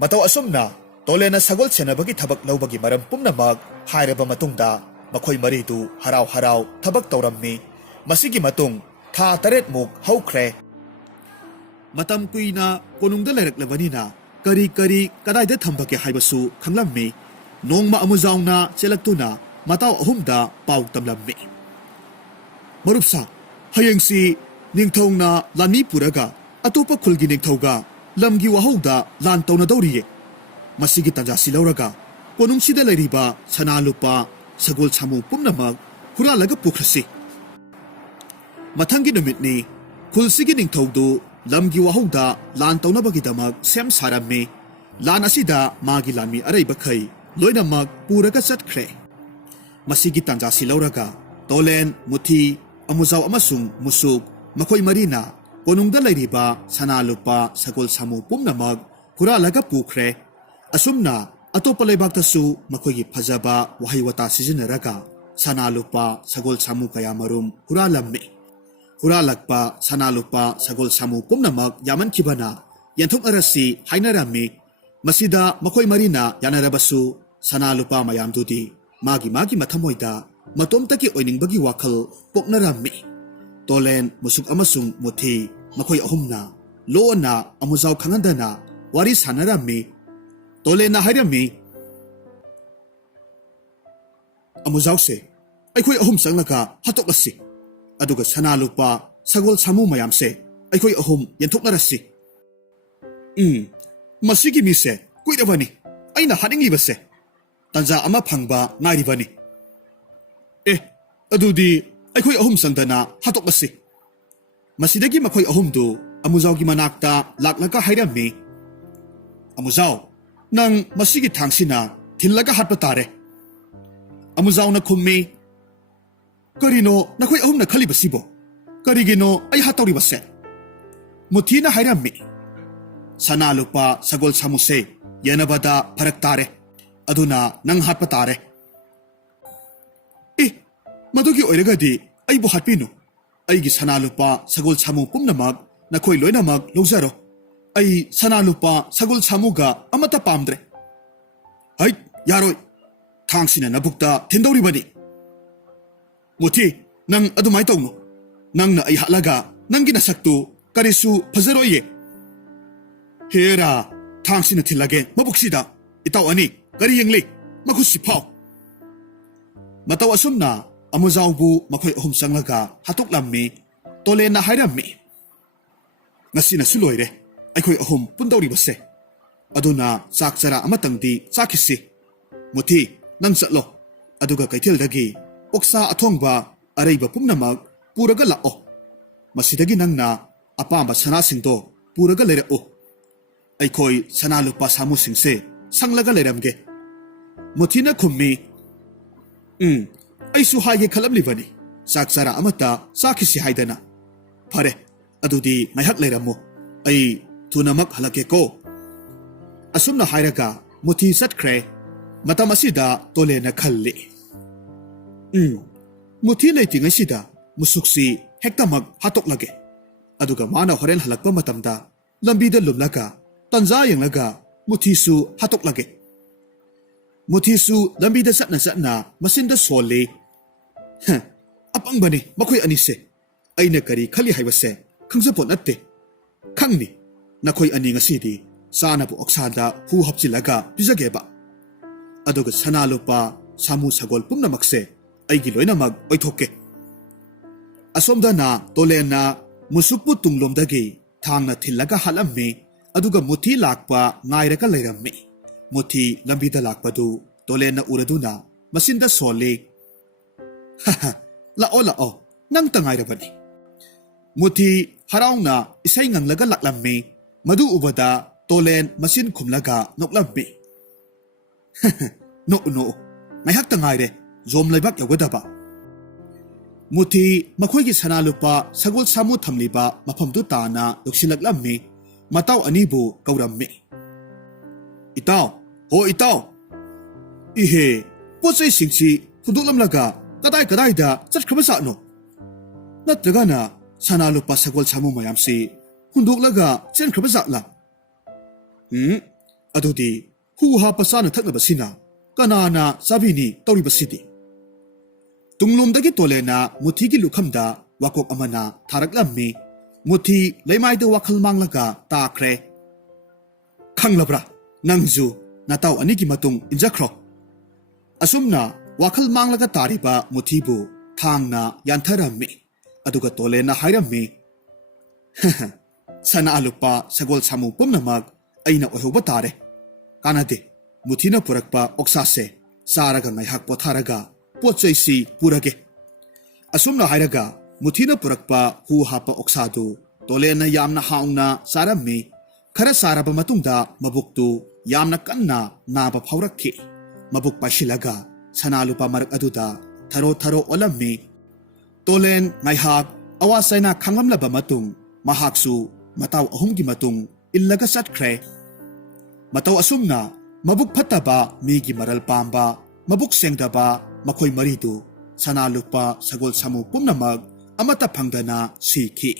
ꯃꯇꯧ ꯑꯁꯨꯝꯅ ꯇꯣꯂꯦꯟꯅ ꯁꯒꯣꯜ ꯁꯦꯟꯅꯕꯒꯤ ꯊꯕꯛ ꯂꯧꯕꯒꯤ ꯃꯔꯝ ꯄꯨꯝꯅꯃꯛ ꯍꯥꯏꯔꯕ ꯃꯇꯨꯡꯗ ꯃꯈꯣꯏ ꯃꯔꯤꯗꯨ ꯍꯔꯥꯎ ꯍꯔꯥꯎ ꯊꯕꯛ ꯇꯧꯔꯝꯃꯤ ꯃꯁꯤꯒꯤ ꯃꯇꯨꯡ ꯊꯥ 8ꯃꯨꯛ ꯍꯧꯈ꯭ꯔꯦ ꯃꯇꯝ ꯀꯨꯏꯅ ꯀꯣꯅꯨꯡꯗ ꯂꯩꯔꯛꯂꯕꯅꯤꯅ ꯀꯔꯤ ꯀꯔꯤ ꯀꯗꯥꯏꯗ ꯊꯝꯕꯒꯦ ꯍꯥꯏꯕꯁꯨ ꯈꯪꯂꯝꯃꯤ ꯅꯣꯡꯃ ꯑꯃꯨꯖꯥꯎꯅ ꯆꯦꯜꯂꯛꯇꯨꯅ ꯃꯇꯥꯎ ꯑꯍꯨꯝꯗ ꯄꯥꯎ ꯇꯝꯂꯝꯃꯤ ꯃꯔꯨꯞꯁꯥ ꯍꯌꯦꯡꯁꯤ ꯅꯤꯡꯊꯧꯅ ꯂꯥꯟꯃꯤ ꯄꯨꯔꯒ ꯑꯇꯣꯞꯄ ꯈꯨꯜꯒꯤ ꯅꯤꯡꯊꯧꯒ ꯂꯝꯒꯤ ꯋꯥꯍꯧꯗ ꯂꯥꯟ ꯇꯧꯅꯗꯧꯔꯤꯌꯦ ꯃꯁꯤꯒꯤ ꯇꯥꯟꯖꯥꯁꯤ ꯂꯧꯔꯒ ꯀꯣꯅꯨꯡꯁꯤꯗ ꯂꯩꯔꯤꯕ ꯁꯅꯥ ꯂꯨꯄꯥ ꯁꯒꯣꯜ ꯁꯥꯃꯨ ꯄꯨꯝꯅꯃꯛ ꯍꯨꯔꯥꯜꯂꯒ ꯄꯨꯈ꯭ꯔꯁꯤ ꯃꯊꯪꯒꯤ ꯅꯨꯃꯤꯠꯅꯤ ꯈꯨꯜꯁꯤꯒꯤ ꯅꯤꯡꯊꯧꯗꯨ ꯂꯝꯒꯤ ꯋꯥꯍꯧꯗ ꯂꯥꯟ ꯇꯧꯅꯕꯒꯤꯗꯃꯛ ꯁꯦꯝ ꯁꯥꯔꯝꯃꯤ ꯂꯥꯟ ꯑꯁꯤꯗ ꯃꯥꯒꯤ ꯂꯥꯟꯃꯤ ꯑꯔꯩꯕꯈꯩ ꯂꯣꯏꯅꯃꯛ ꯄꯨꯔꯒ ꯆꯠꯈ꯭ꯔꯦ ꯃꯁꯤꯒꯤ ꯇꯥꯟꯖꯥꯁꯤ ꯂꯧꯔꯒ ꯇꯣꯂꯦꯟ ꯃꯨꯊꯤ ꯑꯃꯨꯖꯥꯎ ꯑꯃꯁꯨꯡ ꯃꯨꯁꯨꯛ ꯃꯈꯣꯏ ꯃꯔꯤꯅ ꯀꯣꯅꯨꯡꯗ ꯂꯩꯔꯤꯕ ꯁꯅꯥ ꯂꯨꯄꯥ ꯁꯒꯣꯜ ꯁꯥꯃꯨ ꯄꯨꯝꯅꯃꯛ ꯍꯨꯔꯥꯜꯂꯒ ꯄꯨꯈ꯭ꯔꯦ ꯑꯁꯨꯝꯅ ꯑꯇꯣꯞꯄ ꯂꯩꯕꯥꯛꯇꯁꯨ ꯃꯈꯣꯏꯒꯤ ꯐꯖꯕ ꯋꯥꯍꯩ ꯋꯥꯇꯥ ꯁꯤꯖꯤꯟꯅꯔꯒ ꯁꯅꯥ ꯂꯨꯄꯥ ꯁꯒꯣꯜ ꯁꯥꯃꯨ ꯀꯌꯥꯃꯔꯨꯝ ꯍꯨꯔꯥꯜꯂꯝꯃꯤ ꯍꯨꯔꯥꯜꯂꯛꯄ ꯁꯅꯥ ꯂꯨꯄꯥ ꯁꯒꯣꯜ ꯁꯥꯃꯨ ꯄꯨꯝꯅꯃꯛ ꯌꯥꯝꯃꯟꯈꯤꯕꯅ ꯌꯦꯟꯊꯣꯛꯅꯔꯁꯤ ꯍꯥꯏꯅꯔꯝꯃꯤ ꯃꯁꯤꯗ ꯃꯈꯣꯏ ꯃꯔꯤꯅ ꯌꯥꯅꯔꯕꯁꯨ ꯁꯅꯥ ꯂꯨꯄꯥ ꯃꯌꯥꯝꯗꯨꯗꯤ ꯃꯥꯒꯤ ꯃꯊꯃꯣꯏꯗ ꯃꯇꯣꯝꯇꯒꯤ ꯑꯣꯏꯅꯤꯡꯕꯒꯤ ꯋꯥꯈꯜ ꯄꯣꯛꯅꯔꯝꯃꯤ ꯇꯣꯂꯦꯟ ꯃꯨꯁꯨꯛ ꯑꯃꯁꯨꯡ ꯃꯨꯊꯤ ꯃꯈꯣꯏ ꯑꯍꯨꯝꯅ ꯂꯣꯟꯅ ꯑꯃꯨꯖꯥꯎ ꯈꯪꯍꯟꯗꯅ ꯋꯥꯔꯤ ꯁꯥꯟꯅꯔꯝꯃꯤ ꯇꯣꯂꯦꯟꯅ ꯍꯥꯏꯔꯝꯃꯤ ꯑꯃꯨꯖꯥꯎꯁꯦ ꯑꯩꯈꯣꯏ ꯑꯍꯨꯝ ꯆꯪꯂꯒ ꯍꯥꯠꯇꯣꯛꯂꯁꯤ ꯑꯗꯨꯒ ꯁꯅꯥ ꯂꯨꯄꯥ ꯁꯒꯣꯜ ꯁꯥꯃꯨ ꯃꯌꯥꯝꯁꯦ ꯑꯩꯈꯣꯏ ꯑꯍꯨꯝ ꯌꯦꯟꯊꯣꯛꯅꯔꯁꯤ ꯃꯁꯤꯒꯤ ꯃꯤꯁꯦ ꯀꯨꯏꯔꯕꯅꯤ ꯑꯩꯅ ꯍꯥꯠꯅꯤꯡꯂꯤꯕꯁꯦ ꯇꯟꯖꯥ ꯑꯃ ꯐꯪꯕ ꯉꯥꯏꯔꯤꯕꯅꯤ ꯑꯗꯨꯗꯤ ꯑꯩꯈꯣꯏ ꯑꯍꯨꯝ ꯆꯪꯗꯅ ꯍꯥꯠꯇꯣꯛꯂꯁꯤ ꯃꯁꯤꯗꯒꯤ ꯃꯈꯣꯏ ꯑꯍꯨꯝꯗꯨ ꯑꯃꯨꯖꯥꯎꯒꯤ ꯃꯅꯥꯛꯇ ꯂꯥꯛꯂꯒ ꯍꯥꯏꯔꯝꯃꯤ ꯑꯃꯨꯖꯥꯎ ꯅꯪ ꯃꯁꯤꯒꯤ ꯊꯥꯡꯁꯤꯅ ꯊꯤꯜꯂꯒ ꯍꯥꯠꯄ ꯇꯥꯔꯦ ꯑꯃꯨꯖꯥꯎꯅ ꯈꯨꯝꯃꯤ ꯀꯔꯤꯅꯣ ꯅꯈꯣꯏ ꯑꯍꯨꯝꯅ ꯈꯜꯂꯤꯕꯁꯤꯕꯣ ꯀꯔꯤꯒꯤꯅꯣ ꯑꯩ ꯍꯥꯠꯇꯧꯔꯤꯕꯁꯦ ꯃꯨꯊꯤꯅ ꯍꯥꯏꯔꯝꯃꯤ ꯁꯅꯥ ꯂꯨꯄꯥ ꯁꯒꯣꯜ ꯁꯥꯃꯨꯁꯦ ꯌꯦꯟꯅꯕꯗ ꯐꯔꯛ ꯇꯥꯔꯦ ꯑꯗꯨꯅ ꯅꯪ ꯍꯥꯠꯄ ꯇꯥꯔꯦ ꯃꯗꯨꯒꯤ ꯑꯣꯏꯔꯒꯗꯤ ꯑꯩꯕꯨ ꯍꯥꯠꯄꯤꯅꯨ ꯑꯩꯒꯤ ꯁꯅꯥ ꯂꯨꯄꯥ ꯁꯒꯣꯜ ꯁꯥꯃꯨ ꯄꯨꯝꯅꯃꯛ ꯅꯈꯣꯏ ꯂꯣꯏꯅꯃꯛ ꯂꯧꯖꯔꯣ ꯑꯩ ꯁꯅꯥ ꯂꯨꯄꯥ ꯁꯒꯣꯜ ꯁꯥꯃꯨꯒ ꯑꯃꯠꯇ ꯄꯥꯝꯗ꯭ꯔꯦ ꯍꯩ ꯌꯥꯔꯣꯏ ꯊꯥꯡꯁꯤꯅ ꯅꯕꯨꯛꯇ ꯊꯤꯟꯗꯧꯔꯤꯕꯅꯤ ꯃꯨꯊꯤ ꯅꯪ ꯑꯗꯨꯃꯥꯏꯅ ꯇꯧꯅꯨ ꯅꯪꯅ ꯑꯩ ꯍꯥꯠꯂꯒ ꯅꯪꯒꯤ ꯅꯁꯛꯇꯨ ꯀꯔꯤꯁꯨ ꯐꯖꯔꯣꯏꯌꯦ ꯍꯦꯔꯥ ꯊꯥꯡꯁꯤꯅ ꯊꯤꯜꯂꯒꯦ ꯃꯕꯨꯛꯁꯤꯗ ꯏꯇꯥꯎ ꯑꯅꯤ ꯀꯔꯤ ꯌꯦꯡꯂꯤ ꯃꯈꯨꯠꯁꯤ ꯐꯥꯎ ꯃꯇꯧ ꯑꯁꯨꯝꯅ ꯑꯃꯨꯖꯥꯎꯕꯨ ꯃꯈꯣꯏ ꯑꯍꯨꯝ ꯆꯪꯂꯒ ꯍꯥꯠꯇꯣꯛꯂꯝꯃꯤ ꯇꯣꯂꯦꯟꯅ ꯍꯥꯏꯔꯝꯃꯤ ꯉꯁꯤꯅꯁꯨ ꯂꯣꯏꯔꯦ ꯑꯩꯈꯣꯏ ꯑꯍꯨꯝ ꯄꯨꯟꯗꯧꯔꯤꯕꯁꯦ ꯑꯗꯨꯅ ꯆꯥꯛ ꯆꯔꯥ ꯑꯃꯇꯪꯗꯤ ꯆꯥꯈꯤꯁꯤ ꯃꯨꯊꯤ ꯅꯪ ꯆꯠꯂꯣ ꯑꯗꯨꯒ ꯀꯩꯊꯦꯜꯗꯒꯤ ꯑꯣꯛꯁꯥ ꯑꯊꯣꯡꯕ ꯑꯔꯩꯕ ꯄꯨꯝꯅꯃꯛ ꯄꯨꯔꯒ ꯂꯥꯛꯑꯣ ꯃꯁꯤꯗꯒꯤ ꯅꯪꯅ ꯑꯄꯥꯝꯕ ꯁꯅꯥꯁꯤꯡꯗꯣ ꯄꯨꯔꯒ ꯂꯩꯔꯛꯎ ꯑꯩꯈꯣꯏ ꯁꯅꯥ ꯂꯨꯄꯥ ꯁꯥꯃꯨꯁꯤꯡꯁꯦ ꯁꯪꯂꯒ ꯂꯩꯔꯝꯒꯦ ꯃꯨꯊꯤꯅ ꯈꯨꯝꯃꯤ ꯑꯩꯁꯨ ꯍꯥꯏꯒꯦ ꯈꯜꯂꯝꯂꯤꯕꯅꯤ ꯆꯥꯛ ꯆꯔꯥ ꯑꯃꯠꯇ ꯆꯥꯈꯤꯁꯤ ꯍꯥꯏꯗꯅ ꯐꯔꯦ ꯑꯗꯨꯗꯤ ꯉꯥꯏꯍꯥꯛ ꯂꯩꯔꯝꯃꯨ ꯑꯩ ꯊꯨꯅꯃꯛ ꯍꯜꯂꯛꯀꯦꯀꯣ ꯑꯁꯨꯝꯅ ꯍꯥꯏꯔꯒ ꯃꯨꯊꯤ ꯆꯠꯈ꯭ꯔꯦ ꯃꯇꯝ ꯑꯁꯤꯗ ꯇꯣꯂꯦꯟꯅ ꯈꯜꯂꯤ ꯃꯨꯊꯤ ꯂꯩꯇ꯭ꯔꯤꯉꯩꯁꯤꯗ ꯃꯨꯁꯨꯛꯁꯤ ꯍꯦꯛꯇꯃꯛ ꯍꯥꯠꯇꯣꯛꯂꯒꯦ ꯑꯗꯨꯒ ꯃꯥꯅ ꯍꯣꯔꯦꯟ ꯍꯜꯂꯛꯄ ꯃꯇꯝꯗ ꯂꯝꯕꯤꯗ ꯂꯨꯝꯂꯒ ꯇꯟꯖꯥ ꯌꯦꯡꯂꯒ ꯃꯨꯊꯤꯁꯨ ꯍꯥꯠꯇꯣꯛꯂꯒꯦ ꯃꯨꯊꯤꯁꯨ ꯂꯝꯕꯤꯗ ꯆꯠꯅ ꯆꯠꯅ ꯃꯆꯤꯟꯗ ꯁꯣꯜꯂꯤ ꯑꯄꯪꯕꯅꯤ ꯃꯈꯣꯏ ꯑꯅꯤꯁꯦ ꯑꯩꯅ ꯀꯔꯤ ꯈꯜꯂꯤ ꯍꯥꯏꯕꯁꯦ ꯈꯪꯖꯄꯣꯠ ꯅꯠꯇꯦ ꯈꯪꯅꯤ ꯅꯈꯣꯏ ꯑꯅꯤ ꯉꯁꯤꯗꯤ ꯆꯥꯅꯕ ꯑꯣꯛꯁꯥꯗ ꯍꯨ ꯍꯥꯞꯆꯤꯜꯂꯒ ꯄꯤꯖꯒꯦꯕ ꯑꯗꯨꯒ ꯁꯅꯥ ꯂꯨꯄꯥ ꯁꯥꯃꯨ ꯁꯒꯣꯜ ꯄꯨꯝꯅꯃꯛꯁꯦ ꯑꯩꯒꯤ ꯂꯣꯏꯅꯃꯛ ꯑꯣꯏꯊꯣꯛꯀꯦ ꯑꯁꯣꯝꯗꯅ ꯇꯣꯂꯦꯟꯅ ꯃꯨꯁꯨꯛꯄꯨ ꯇꯨꯡꯂꯣꯝꯗꯒꯤ ꯊꯥꯡꯅ ꯊꯤꯜꯂꯒ ꯍꯥꯠꯂꯝꯃꯤ ꯑꯗꯨꯒ ꯃꯨꯊꯤ ꯂꯥꯛꯄ ꯉꯥꯏꯔꯒ ꯂꯩꯔꯝꯃꯤ ꯃꯨꯊꯤ ꯂꯝꯕꯤꯗ ꯂꯥꯛꯄꯗꯨ ꯇꯣꯂꯦꯟꯅ ꯎꯔꯗꯨꯅ ꯃꯆꯤꯟꯗ ꯁꯣꯜꯂꯤ ꯂꯥꯛꯑꯣ ꯂꯥꯛꯑꯣ ꯅꯪꯇ ꯉꯥꯏꯔꯕꯅꯤ ꯃꯨꯊꯤ ꯍꯔꯥꯎꯅ ꯏꯁꯩ ꯉꯪꯂꯒ ꯂꯥꯛꯂꯝꯃꯤ ꯃꯗꯨ ꯎꯕꯗ ꯇꯣꯂꯦꯟ ꯃꯆꯤꯟ ꯈꯨꯝꯂꯒ ꯅꯣꯛꯂꯝꯃꯤ no ngayhak tangayre zom laibak yawadaba muthi makhoi gi sana lupa sagol samu thamliba mafam tu ta na doksilak lammi mataw anibu kaurammi itaw ho itaw ihe pochai singchi hundulamlaga kadai da chatkhaba no natragana sana lupa sagol samu mayamsi hunduklaga chenkhaba la adudi hu ha pasana thaknabasina kanana sabini tawribasidi tunglomdagi tolena muthigi lukhamda wakok amana tharaklammi muthi leimaida wakhal manglaga takhre khanglabra nangju nataw anigi matung injakhro asumna wakhal manglaga tariba muthibu thangna yantharammi aduga tolena hairammi sana alupa sagol samu pumnamak aina ohoba tare kanade muthina purakpa oksase saraga ngaihak potharaga pochaisi purage asumna hairaga muthina purakpa hu hapa oksadu tolena yamna haungna sarammi khara saraba matungda mabuktu yamna kanna naba phaurakhi mabuk pashilaga sanalupa marak aduda tharo olammi tolen ngaihak awasaina khangamlaba matung mahaksu mataw ahumgi matung illaga satkhre mataw asumna mabuk phataba migi maral pamba mabuk sengdaba makhoi maridu sanalupa sagol samu pumnamag amata phangdana sikhi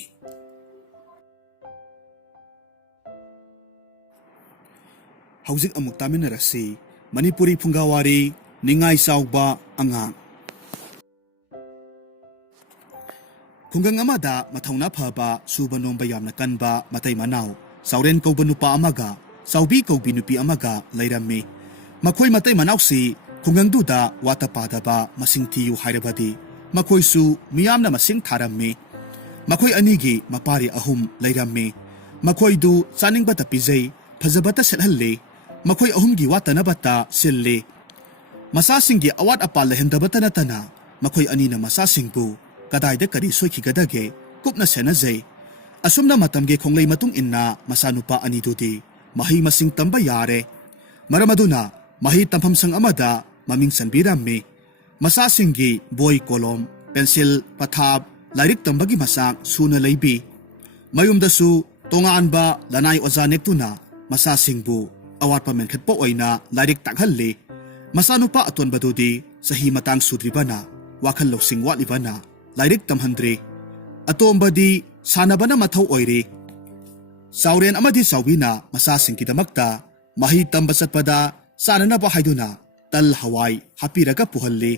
hauzik amuk taminarasi manipuri phungawari ningai sauba angang khungang amada mathawna phaba suba nomba yamna kanba matai manaw sauren kauba nupa amaga saubi kaubi nupi amaga leirammi makhoi matai manawsi khungang duda watapadaba masing thiyu hairabadi makhoi su miyamna masing tharammi makhoi anigi mapari ahum leirammi makhoi du chaningbata pijai phajabata sethalle makhoi ahumgi watanabata sille masasinggi awat apal lehendabata natana makhoi anina masasingbu kadaida kari soikhigedage kupna senajai asumna matamge khonglei matung inna masanupa anidudi mahi masing tamba yare maramaduna mahi tampham sang amada maming sanbirammi masasinggi boy kolom pencil pathab lairik tambagi masak suna leibi mayumdasu tongaanba lanai oja nektuna masasingbu awat pamen khatpo oina lairik takhalli masanupa atonbadudi sahi matang sudribana wakhal loksing watlibana lairik tamhandre atombadi sanabana mathau oire sauren amadi saubina masasingkidamakta mahi tamba satpada sananaba haiduna tal hawai hapiraga puhalli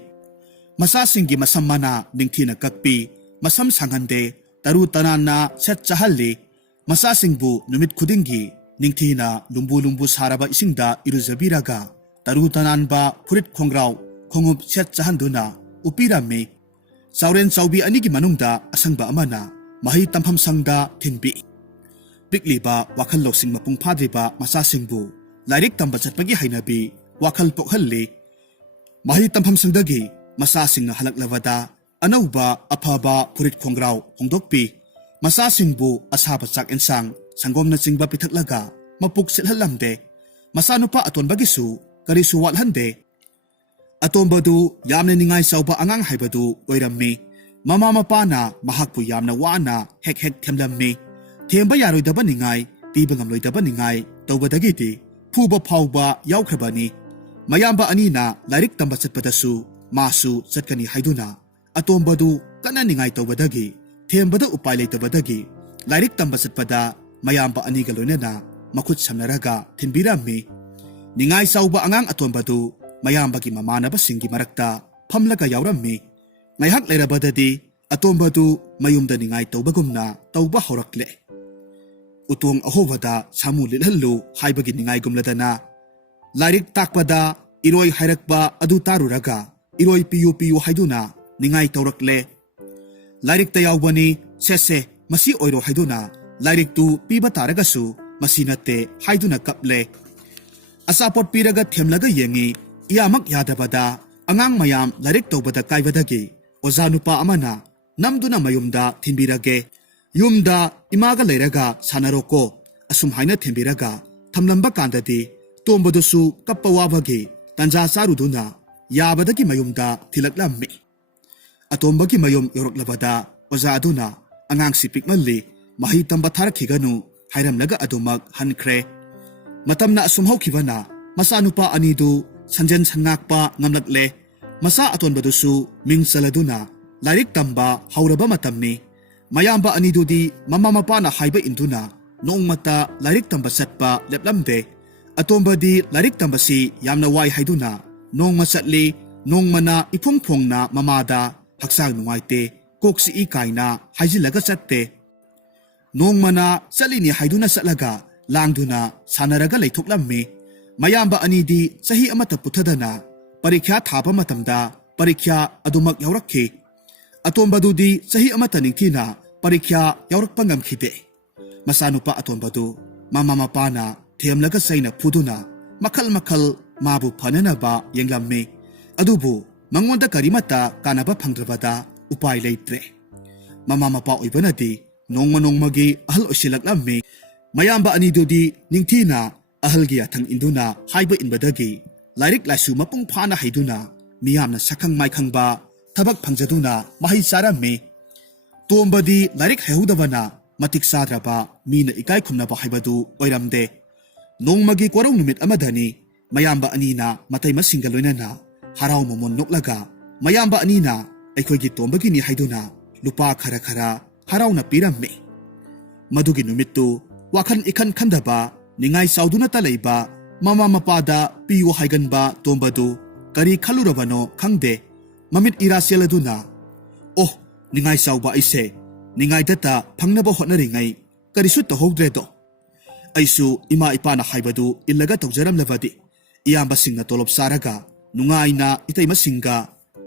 masasinggi masammana ningthina kakpi masam sanghande taru tananna set chahalli masasingbu numit khudingi ningthina lumbu saraba isingda iruzabiraga taru tananba furit khongraw khongup set chahanduna upirami sauren saubi anigi manungda asangba amana mahi tampham sangda thinbi pikliba wakhal loksing mapung phadriba masasingbu lairik tamba chatpagi hainabi wakhal pokhalli mahi tampham sangdagi masasingna halaklawada anauba aphaba furit khongraw hongdokpi masasingbu asaba chak ensang sangomna chingba pithaklaga mapuk silhalamde masanupa atonbagisu karisu walhande atombadu yamna ningai sauba angang haibadu oirammi mama mapana mahakpu yamna wana hek themlammi themba yaroidaba ningai piba ngamloidaba ningai tawbadagiti phuba phauba yaukhrabani mayamba anina lairik tamba chatpadasu masu chatkani haiduna atombadu kana ningai tawbadagi thembada upai leitabadagi lairik tamba chatpada mayamba aniga loinana makhut samnaraga thinbirammi ningai sauba angang atombadu mayambagi mamanabasinggi marakta phamlaga yaurammi ngaihak leirabadadi atombadu mayumda ningai tawbagumna tawba horakle utung ahobada samu lilhallu haibagi ningai gumladana lairik takpada iroi hairakba adu taruraga iroi piyu haiduna ningai tawrakle lairik tayaubani sese masi oiro haiduna lairik tu piba taragasu masinate haiduna kaple asapot piraga themlaga yengi iyamak yadabada angang mayam lairik tawbada kaibadagi ozanupa amana namduna mayumda thinbirage yumda imaga leiraga sanaroko asum haina thembiraga thamlamba kandadi tombadusu kappa wabagi ꯇꯟꯖꯥ ꯆꯥꯔꯨꯗꯨꯅ ꯌꯥꯕꯗꯒꯤ ꯃꯌꯨꯝꯗ ꯊꯤꯜꯂꯛꯂꯝꯃꯤ꯫ ꯑꯇꯣꯝꯕꯒꯤ ꯃꯌꯨꯝ ꯌꯧꯔꯛꯂꯕꯗ ꯑꯣꯖꯥ ꯑꯗꯨꯅ ꯑꯉꯥꯡꯁꯤ ꯄꯤꯛꯃꯜꯂꯤ, ꯃꯍꯩ ꯇꯝꯕ ꯊꯥꯔꯛꯈꯤꯒꯅꯨ ꯍꯥꯏꯔꯝꯂꯒ ꯑꯗꯨꯃꯛ ꯍꯟꯈ꯭ꯔꯦ꯫ ꯃꯇꯝꯅ ꯑꯁꯨꯝ ꯍꯧꯈꯤꯕꯅ ꯃꯆꯥꯅꯨꯄꯥ ꯑꯅꯤꯗꯨ ꯁꯟꯖꯦꯟ ꯁꯟꯉꯥꯛꯄ ꯉꯝꯂꯛꯂꯦ꯫ ꯃꯆꯥ ꯑꯇꯣꯟꯕꯗꯨꯁꯨ ꯃꯤꯡ ꯆꯜꯂꯗꯨꯅ ꯂꯥꯏꯔꯤꯛ ꯇꯝꯕ ꯍꯧꯔꯕ ꯃꯇꯝꯅꯤ꯫ ꯃꯌꯥꯝꯕ ꯑꯅꯤꯗꯨꯗꯤ ꯃꯃꯥ ꯃꯄꯥꯅ ꯍꯥꯏꯕ ꯏꯟꯗꯨꯅ ꯅꯣꯡꯃꯇ ꯂꯥꯏꯔꯤꯛ ꯇꯝꯕ ꯆꯠꯄ ꯂꯦꯞꯂꯝꯗꯦ꯫ ꯑꯇꯣꯝꯕꯗꯤ ꯂꯥꯏꯔꯤꯛ ꯇꯝꯕꯁꯤ ꯌꯥꯝꯅ ꯋꯥꯏ ꯍꯥꯏꯗꯨꯅ ꯅꯣꯡꯃ ꯆꯠꯂꯤ, ꯅꯣꯡꯃꯅ ꯏꯐꯣꯡ ꯐꯣꯡꯅ ꯃꯃꯥꯗ ꯍꯛꯆꯥꯡ ꯅꯨꯡꯉꯥꯏꯇꯦ, ꯀꯣꯛ ꯆꯤꯛꯏ ꯀꯥꯏꯅ ꯍꯥꯏꯖꯤꯜꯂꯒ ꯆꯠꯇꯦ꯫ ꯅꯣꯡꯃꯅ ꯆꯠꯂꯤꯅꯤ ꯍꯥꯏꯗꯨꯅ ꯆꯠꯂꯒ ꯂꯥꯡꯗꯨꯅ ꯁꯥꯟꯅꯔꯒ ꯂꯩꯊꯣꯛꯂꯝꯃꯤ꯫ ꯃꯌꯥꯝꯕ ꯑꯅꯤꯗꯤ ꯆꯍꯤ ꯑꯃꯠꯇ ꯄꯨꯊꯗꯅ ꯄꯔꯤꯈ꯭ꯌꯥ ꯊꯥꯕ ꯃꯇꯝꯗ ꯄꯔꯤꯈ꯭ꯌꯥ ꯑꯗꯨꯃꯛ ꯌꯥꯎꯔꯛꯈꯤ꯫ ꯑꯇꯣꯝꯕꯗꯨꯗꯤ ꯆꯍꯤ ꯑꯃꯠꯇ ꯅꯤꯡꯊꯤꯅ ꯄꯔꯤꯈ꯭ꯌꯥ ꯌꯥꯎꯔꯛꯄ ꯉꯝꯈꯤꯗꯦ꯫ ꯃꯆꯥꯅꯨꯄꯥ ꯑꯇꯣꯟꯕꯗꯨ ꯃꯃꯥ ꯃꯄꯥꯅ ꯊꯦꯝꯂꯒ ꯆꯩꯅ ꯐꯨꯗꯨꯅ ꯃꯈꯜ ꯃꯈꯜ ꯃꯥꯕꯨ ꯐꯅꯅꯕ ꯌꯦꯡꯂꯝꯃꯤ꯫ ꯑꯗꯨꯕꯨ ꯃꯉꯣꯟꯗ ꯀꯔꯤꯃꯠꯇ ꯀꯥꯟꯅꯕ ꯐꯪꯗ꯭ꯔꯕꯗ ꯎꯄꯥꯏ ꯂꯩꯇ꯭ꯔꯦ꯫ ꯃꯃꯥ ꯃꯄꯥ ꯑꯣꯏꯕꯅꯗꯤ ꯅꯣꯡꯃ ꯅꯣꯡꯃꯒꯤ ꯑꯍꯜ ꯑꯣꯏꯁꯤꯜꯂꯛꯂꯝꯃꯤ꯫ ꯃꯌꯥꯝꯕ ꯑꯅꯤꯗꯨꯗꯤ ꯅꯤꯡꯊꯤꯅ ꯑꯍꯜꯒꯤ ꯌꯥꯊꯪ ꯏꯟꯗꯨꯅ ꯍꯥꯏꯕ ꯏꯟꯕꯗꯒꯤ ꯂꯥꯏꯔꯤꯛ ꯂꯥꯏꯁꯨ ꯃꯄꯨꯡ ꯐꯥꯅ ꯍꯩꯗꯨꯅ ꯃꯤꯌꯥꯝꯅ ꯁꯛꯈꯪ ꯃꯥꯏꯈꯪꯕ ꯊꯕꯛ ꯐꯪꯖꯗꯨꯅ ꯃꯍꯩ ꯆꯥꯔꯝꯃꯤ꯫ ꯇꯣꯝꯕꯗꯤ ꯂꯥꯏꯔꯤꯛ ꯍꯩꯍꯧꯗꯕꯅ ꯃꯇꯤꯛ ꯆꯥꯗ꯭ꯔꯕ ꯃꯤꯅ ꯏꯀꯥꯏ ꯈꯨꯝꯅꯕ ꯍꯥꯏꯕꯗꯨ ꯑꯣꯏꯔꯝꯗꯦ꯫ ꯅꯣꯡꯃꯒꯤ ꯀꯣꯔꯧ ꯅꯨꯃꯤꯠ ꯑꯃꯗꯅꯤ ꯃꯌꯥꯝꯕ ꯑꯅꯤꯅ ꯃꯇꯩꯃꯁꯤꯡꯒ ꯂꯣꯏꯅꯅ ꯍꯔꯥꯎ ꯃꯃꯣꯟ ꯅꯣꯛꯂꯒ ꯃꯌꯥꯝꯕ ꯑꯅꯤꯅ ꯑꯩꯈꯣꯏꯒꯤ ꯇꯣꯝꯕꯒꯤꯅꯤ ꯍꯥꯏꯗꯨꯅ ꯂꯨꯄꯥ ꯈꯔ ꯈꯔ ꯍꯔꯥꯎꯅ ꯄꯤꯔꯝꯃꯤ꯫ ꯃꯗꯨꯒꯤ ꯅꯨꯃꯤꯠꯇꯨ ꯋꯥꯈꯜ ꯏꯈꯟ ꯈꯟꯗꯕ, ꯅꯤꯡꯉꯥꯏ ꯆꯥꯎꯗꯨꯅꯇ ꯂꯩꯕ, ꯃꯃꯥ ꯃꯄꯥꯗ ꯄꯤꯌꯨ ꯍꯥꯏꯒꯟꯕ ꯇꯣꯝꯕꯗꯨ ꯀꯔꯤ ꯈꯜꯂꯨꯔꯕꯅꯣ ꯈꯪꯗꯦ꯫ ꯃꯃꯤꯠ ꯏꯔꯥ ꯆꯦꯜꯂꯗꯨꯅ "ꯑꯣ, ꯅꯤꯡꯉꯥꯏ ꯆꯥꯎꯕ ꯑꯩꯁꯦ ꯅꯤꯡꯉꯥꯏꯗꯇ ꯐꯪꯅꯕ ꯍꯣꯠꯅꯔꯤꯉꯩ ꯀꯔꯤꯁꯨ ꯇꯧꯍꯧꯗ꯭ꯔꯦꯗꯣ꯫ ꯑꯩꯁꯨ ꯏꯃꯥ ꯏꯄꯥꯅ ꯍꯥꯏꯕꯗꯨ ꯏꯜꯂꯒ ꯇꯧꯖꯔꯝꯂꯕꯗꯤ ꯏꯌꯥꯝꯕꯁꯤꯡꯅ ꯇꯣꯂꯣꯞ ꯆꯥꯔꯒ ꯅꯨꯡꯉꯥꯏꯅ ꯏꯇꯩꯃꯁꯤꯡꯒ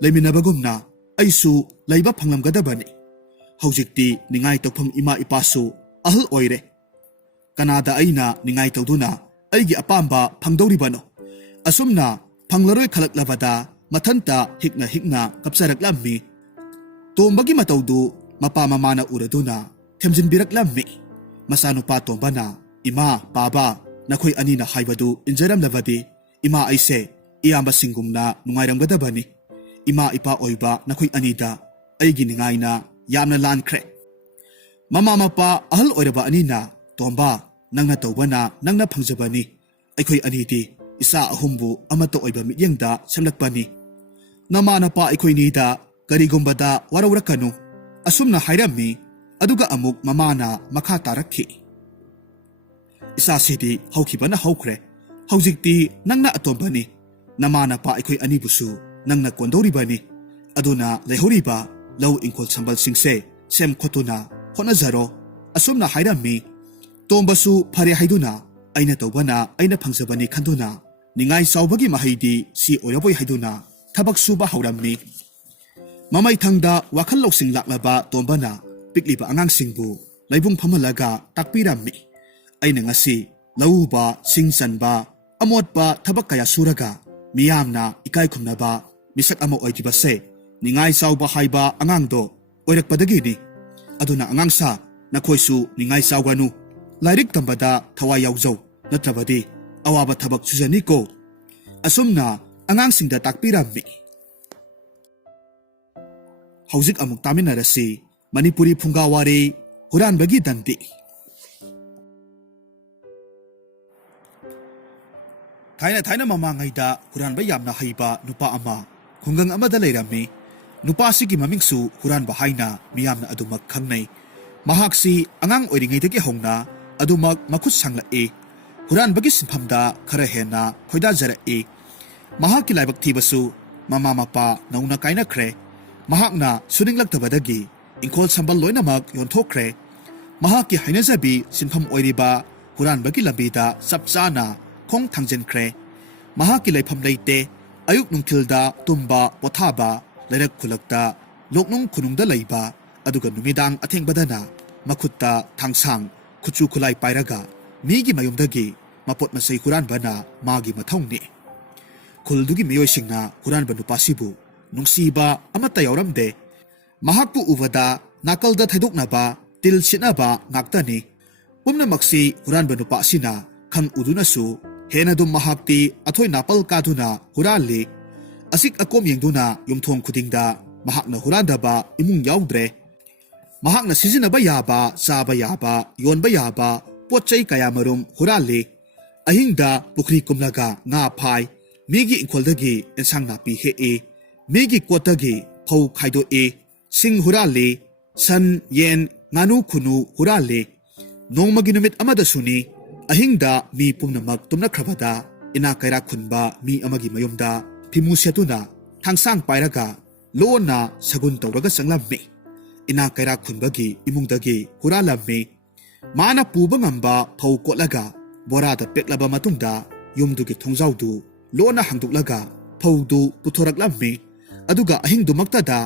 ꯂꯩꯃꯤꯟꯅꯕꯒꯨꯝꯅ ꯑꯩꯁꯨ ꯂꯩꯕ ꯐꯪꯂꯝꯒꯗꯕꯅꯤ꯫ ꯍꯧꯖꯤꯛꯇꯤ ꯅꯤꯡꯉꯥꯏ ꯇꯧꯐꯝ ꯏꯃꯥ ꯏꯄꯥꯁꯨ ꯑꯍꯜ ꯑꯣꯏꯔꯦ꯫ ꯀꯅꯥꯗ ꯑꯩꯅ ꯅꯤꯡꯉꯥꯏ ꯇꯧꯗꯨꯅ ꯑꯩꯒꯤ ꯑꯄꯥꯝꯕ ꯐꯪꯗꯧꯔꯤꯕꯅꯣ?" ꯑꯁꯨꯝꯅ ꯐꯪꯂꯔꯣꯏ ꯈꯜꯂꯛꯂꯕꯗ ꯃꯊꯟꯇ ꯍꯤꯛꯅ ꯍꯤꯛꯅ ꯀꯞꯆꯔꯛꯂꯝꯃꯤ꯫ ꯇꯣꯝꯕꯒꯤ ꯃꯇꯧꯗꯨ ꯃꯄꯥ ꯃꯃꯥꯅ ꯎꯔꯗꯨꯅ ꯊꯦꯝꯖꯤꯟꯕꯤꯔꯛꯂꯝꯃꯤ꯫ ꯃꯆꯥꯅꯨꯄꯥ ꯇꯣꯝꯕꯅ "ꯏꯃꯥ, ꯄꯥꯕꯥ, ꯅꯈꯣꯏ ꯑꯅꯤꯅ ꯍꯥꯏꯕꯗꯨ ꯏꯟꯖꯔꯝꯂꯕꯗꯤ ꯏꯃꯥ ꯑꯩꯁꯦ ꯏꯌꯥꯝꯕꯁꯤꯡꯒꯨꯝꯅ ꯅꯨꯡꯉꯥꯏꯔꯝꯒꯗꯕꯅꯤ꯫ ꯏꯃꯥ ꯏꯄꯥ ꯑꯣꯏꯕ ꯅꯈꯣꯏ ꯑꯅꯤꯗ ꯑꯩꯒꯤ ꯅꯤꯡꯉꯥꯏꯅ ꯌꯥꯝꯅ ꯂꯥꯟꯈ꯭ꯔꯦ꯫ ꯃꯃꯥ ꯃꯄꯥ ꯑꯍꯜ ꯑꯣꯏꯔꯕ ꯑꯅꯤꯅ "ꯇꯣꯝꯕꯥ, ꯅꯪꯅ ꯇꯧꯕꯅ ꯅꯪꯅ ꯐꯪꯖꯕꯅꯤ. ꯑꯩꯈꯣꯏ ꯑꯅꯤꯗꯤ ꯏꯆꯥ ꯑꯍꯨꯝꯕꯨ ꯑꯃꯠꯇ ꯑꯣꯏꯕ ꯃꯤꯠꯌꯦꯡꯗ ꯁꯦꯝꯂꯛꯄꯅꯤ. ꯅꯃꯥ ꯅꯄꯥ ꯑꯩꯈꯣꯏꯅꯤꯗ ꯀꯔꯤꯒꯨꯝꯕꯗ ꯋꯥꯔꯧꯔꯛꯀꯅꯨ." ꯑꯁꯨꯝꯅ ꯍꯥꯏꯔꯝꯃꯤ꯫ ꯑꯗꯨꯒ ꯑꯃꯨꯛ ꯃꯃꯥꯅ ꯃꯈꯥ ꯇꯥꯔꯛꯈꯤ꯫ "ꯏꯆꯥꯁꯤꯗꯤ ꯍꯧꯈꯤꯕꯅ ꯍꯧꯈ꯭ꯔꯦ꯫ ꯍꯧꯖꯤꯛꯇꯤ ꯅꯪꯅ ꯑꯇꯣꯝꯕꯅꯤ. ꯅꯃꯥ ꯅꯄꯥ ꯑꯩꯈꯣꯏ ꯑꯅꯤꯕꯨꯁꯨ ꯅꯪꯅ ꯀꯣꯟꯗꯧꯔꯤꯕꯅꯤ꯫ ꯑꯗꯨꯅ ꯂꯩꯍꯧꯔꯤꯕ ꯂꯧ ꯏꯪꯈꯣꯜ ꯁꯝꯕꯜꯁꯤꯡꯁꯦ ꯁꯦꯝ ꯈꯣꯠꯇꯨꯅ ꯍꯣꯠꯅꯖꯔꯣ." ꯑꯁꯨꯝꯅ ꯍꯥꯏꯔꯝꯃꯤ꯫ ꯇꯣꯝꯕꯁꯨ ꯐꯔꯦ ꯍꯥꯏꯗꯨꯅ ꯑꯩꯅ ꯇꯧꯕꯅ ꯑꯩꯅ ꯐꯪꯖꯕꯅꯤ ꯈꯟꯗꯨꯅ ꯅꯤꯡꯉꯥꯏ ꯆꯥꯎꯕꯒꯤ ꯃꯍꯩꯗꯤ ꯁꯤ ꯑꯣꯏꯔꯕꯣꯏ ꯍꯥꯏꯗꯨꯅ ꯊꯕꯛ ꯁꯨꯕ ꯍꯧꯔꯝꯃꯤ꯫ ꯃꯃꯩꯊꯪꯗ ꯋꯥꯈꯜ ꯂꯧꯁꯤꯡ ꯂꯥꯛꯂꯕ ꯇꯣꯝꯕꯅ ꯄꯤꯛꯂꯤꯕ ꯑꯉꯥꯡꯁꯤꯡꯕꯨ ꯂꯩꯕꯨꯡ ꯐꯝꯍꯜꯂꯒ ꯇꯥꯛꯄꯤꯔꯝꯃꯤ꯫ "ꯑꯩꯅ ꯉꯁꯤ ꯂꯧꯎꯕ, ꯁꯤꯡ ꯆꯟꯕ, ꯑꯃꯣꯠꯄ ꯊꯕꯛ ꯀꯌꯥ ꯁꯨꯔꯒ ꯃꯤꯌꯥꯝꯅ ꯏꯀꯥꯏ ꯈꯨꯝꯅꯕ ꯃꯤꯁꯛ ꯑꯃ ꯑꯣꯏꯈꯤꯕꯁꯦ ꯅꯤꯡꯉꯥꯏ ꯆꯥꯎꯕ ꯍꯥꯏꯕ ꯑꯉꯥꯡꯗꯣ ꯑꯣꯏꯔꯛꯄꯗꯒꯤꯅꯤ꯫ ꯑꯗꯨꯅ ꯑꯉꯥꯡꯁꯥ, ꯅꯈꯣꯏꯁꯨ ꯅꯤꯡꯉꯥꯏ ꯆꯥꯎꯒꯅꯨ. ꯂꯥꯏꯔꯤꯛ ꯇꯝꯕꯗ ꯊꯋꯥꯏ ꯌꯥꯎꯖꯧ, ꯅꯠꯇ꯭ꯔꯕꯗꯤ ꯑꯋꯥꯕ ꯊꯕꯛ ꯁꯨꯖꯅꯤꯀꯣ." ꯑꯁꯨꯝꯅ ꯑꯉꯥꯡꯁꯤꯡꯗ ꯇꯥꯛꯄꯤꯔꯝꯃꯤ꯫ ꯍꯧꯖꯤꯛ ꯑꯃꯨꯛ ꯇꯥꯃꯤꯟꯅꯔꯁꯤ ꯃꯅꯤꯄꯨꯔꯤ ꯐꯨꯡꯒꯥꯋꯥꯔꯤ ꯍꯨꯔꯥꯟꯕꯒꯤ ꯗꯟꯗꯤ꯫ ꯊꯥꯏꯅ ꯃꯃꯥꯡꯉꯩꯗ ꯍꯨꯔꯥꯟꯕ ꯌꯥꯝꯅ ꯍꯩꯕ ꯅꯨꯄꯥ ꯑꯃ ꯈꯨꯡꯒꯪ ꯑꯃꯗ ꯂꯩꯔꯝꯃꯤ꯫ ꯅꯨꯄꯥꯁꯤꯒꯤ ꯃꯃꯤꯡꯁꯨ ꯍꯨꯔꯥꯟꯕ ꯍꯥꯏꯅ ꯃꯤꯌꯥꯝꯅ ꯑꯗꯨꯃꯛ ꯈꯪꯅꯩ꯫ ꯃꯍꯥꯛꯁꯤ ꯑꯉꯥꯡ ꯑꯣꯏꯔꯤꯉꯩꯗꯒꯤ ꯍꯧꯅ ꯑꯗꯨꯃꯛ ꯃꯈꯨꯠ ꯁꯥꯡꯂꯛꯏ꯫ ꯍꯨꯔꯥꯟꯕꯒꯤ ꯁꯤꯟꯐꯝꯗ ꯈꯔ ꯍꯦꯟꯅ ꯈꯣꯏꯗꯥꯖꯔꯛꯏ꯫ ꯃꯍꯥꯛꯀꯤ ꯂꯥꯏꯕꯛ ꯊꯤꯕꯁꯨ ꯃꯃꯥ ꯃꯄꯥ ꯅꯧꯅ ꯀꯥꯏꯅꯈ꯭ꯔꯦ꯫ ꯃꯍꯥꯛꯅ ꯁꯨꯅꯤꯡꯂꯛꯇꯕꯗꯒꯤ ꯏꯪꯈꯣꯜ ꯁꯝꯕꯜ ꯂꯣꯏꯅꯃꯛ ꯌꯣꯟꯊꯣꯛꯈ꯭ꯔꯦ꯫ ꯃꯍꯥꯛꯀꯤ ꯍꯩꯅꯖꯕꯤ ꯁꯤꯟꯐꯝ ꯑꯣꯏꯔꯤꯕ ꯍꯨꯔꯥꯟꯕꯒꯤ ꯂꯝꯕꯤꯗ ꯆꯞ ꯆꯥꯅ ꯈꯣꯡ ꯊꯥꯡꯖꯤꯟꯈ꯭ꯔꯦ꯫ ꯃꯍꯥꯛꯀꯤ ꯂꯩꯐꯝ ꯂꯩꯇꯦ꯫ ꯑꯌꯨꯛ ꯅꯨꯡꯊꯤꯜꯗ ꯇꯨꯝꯕ, ꯄꯣꯊꯥꯕ, ꯂꯩꯔꯛ ꯈꯨꯜꯂꯛꯇ ꯂꯣꯛꯅꯨꯡ ꯈꯨꯅꯨꯡꯗ ꯂꯩꯕ, ꯑꯗꯨꯒ ꯅꯨꯃꯤꯗꯥꯡ ꯑꯊꯦꯡꯕꯗꯅ ꯃꯈꯨꯠꯇ ꯊꯥꯡꯁꯥꯡ, ꯈꯨꯠꯁꯨ ꯈꯨꯠꯂꯥꯏ ꯄꯥꯏꯔꯒ ꯃꯤꯒꯤ ꯃꯌꯨꯝꯗꯒꯤ ꯃꯄꯣꯠ ꯃꯆꯩ ꯍꯨꯔꯥꯟꯕꯅ ꯃꯥꯒꯤ ꯃꯊꯧꯅꯤ꯫ ꯈꯨꯜꯗꯨꯒꯤ ꯃꯤꯑꯣꯏꯁꯤꯡꯅ ꯍꯨꯔꯥꯟꯕ ꯅꯨꯄꯥꯁꯤꯕꯨ ꯅꯨꯡꯁꯤꯕ ꯑꯃꯠꯇ ꯌꯥꯎꯔꯝꯗꯦ꯫ ꯃꯍꯥꯛꯄꯨ ꯎꯕꯗ ꯅꯥꯀꯜꯗ ꯊꯩꯗꯣꯛꯅꯕ, ꯇꯤꯜ ꯁꯤꯠꯅꯕ ꯉꯥꯛꯇꯅꯤ꯫ ꯄꯨꯝꯅꯃꯛꯁꯤ ꯍꯨꯔꯥꯟꯕ ꯅꯨꯄꯥ ꯑꯁꯤꯅ ꯈꯪ ꯎꯗꯨꯅꯁꯨ हेनदुम महाक्ति अथोय नापल कादुना हुराली असिक अकोम येंदुना युमथोंग खुदिंगदा महाकना हुरादबा इमुंग याउद्रे महाकना सिजिनबा याबा चाबा याबा योनबा याबा पोचै कयामरुम हुराली अहिंगदा Pukhri कुमलगा nga phai migi ingkholdagi ensang napi he e migi kotagi phau khaido e sing hurale san yen nganu khunu hurale nongmagi numit amada suni ahingda mi pumnamak tumna khrabada ina kaira khunba mi amagi mayumda phimu setuna thangsang pairaga lona sagun tawraga sanglammi ina kaira khunbagi imungdagi huralammi mana puba ngamba phau kotlaga borada peklaba matungda yumdugi thongjaudu lona hangduklaga phaudu puthoraklammi aduga ahingdumaktada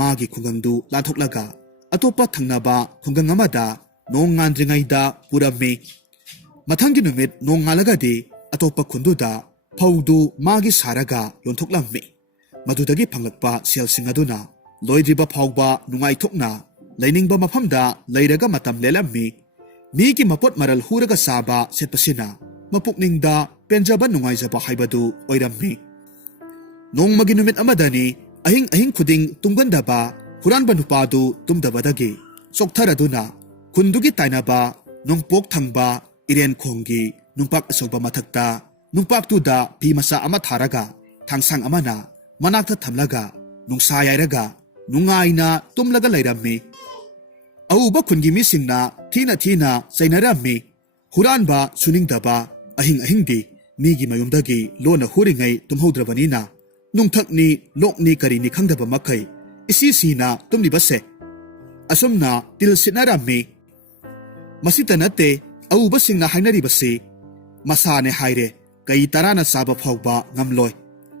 magi khungangdu lathoklaga atopa thangnaba khungang amada nong ngandringaida purammi mathanggi numit nong ngalagadi atopa khunduda phaudu magi saraga yonthoklammi madudagi phanglakpa selsing aduna loidriba phawba nungai thokna lainingba maphamda leiraga matam lelammi migi mapot maral huraga saba setpasina mapukningda penjaba nungaijaba haibadu oirammi nongmagi numit amadani ahing khuding tunggandaba huranba nupadu tumdabadagi soktharaduna kundugi tainaba nongpok thangba iren khonggi nungpak asoba mathakta nungpaktuda phimasa ama tharaga thangsang amana manakta thamlaga nungsa yairaga nungaina tumlaga leirammi auba khungi misingna thina chainarammi huranba suningdaba ahingdi migi mayumdagi lona huringai tumhodrabanina nungthakni lokni karini khangdaba makhai isi sina tumlibase asomna til sinarammi masitanate auba singna hainaribase masane haire kai tarana saba phawba ngamloi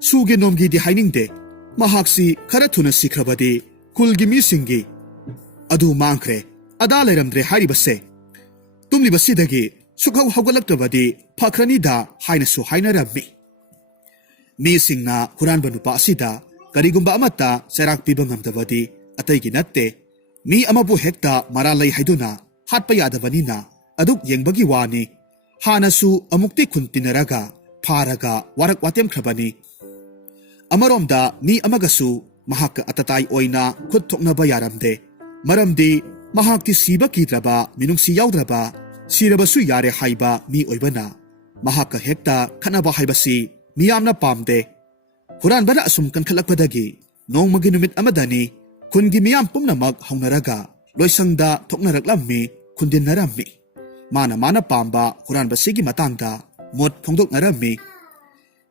suge nomgi di hainingde mahaksi khara thuna sikhrabadi kulgi misingi adu mangkhre ada leramdre haribase tumlibasidagi sukhau hawgalaktabadi phakranida hainasu hainarabmi mi singna huranba nupa asida karigumba amata serak piba ngamdabadi ataigi natte mi amabu hekta maralai haiduna hatpa yadabanina aduk yengbagi wani hanasu amukti khuntinaraga pharaga warak watem khrabani amaromda mi amagasu mahak atatai oina khut thoknaba yaramde maramdi mahakti siba kidraba minungsi yaudraba sirabasu yare haiba mi oibana mahaka hekta khanaba haibasi miyamna pamde huran bana asum kan khalakpadagi nongmagi numit amadani kungi miyam pumnamak haunaraga loisangda thoknaraklammi khundinnarammi mana pamba huran basigi matangda mot phongdoknarammi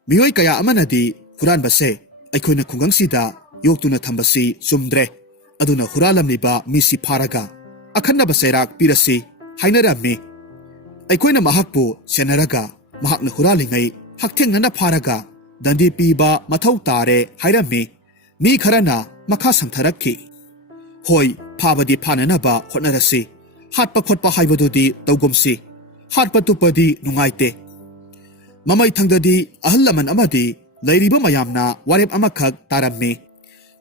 miyoi kaya amanadi huran base aikhoina khungangsida yoktuna thambasi sumdre aduna huralamniba misi pharaga akhanna basairak pirasi hainarami aikhoina mahakpu senaraga mahakna huralingai hakthengna pharaga dandi piba mathau tare hairami mi kharana makha samtharakki hoi phabadi phananaba hotnarasi hatpa khotpa haibadudi tawgomsi hatpa tupadi nungaite mamai thangdadi ahallaman amadi lairiba mayamna warep amakhak tarammi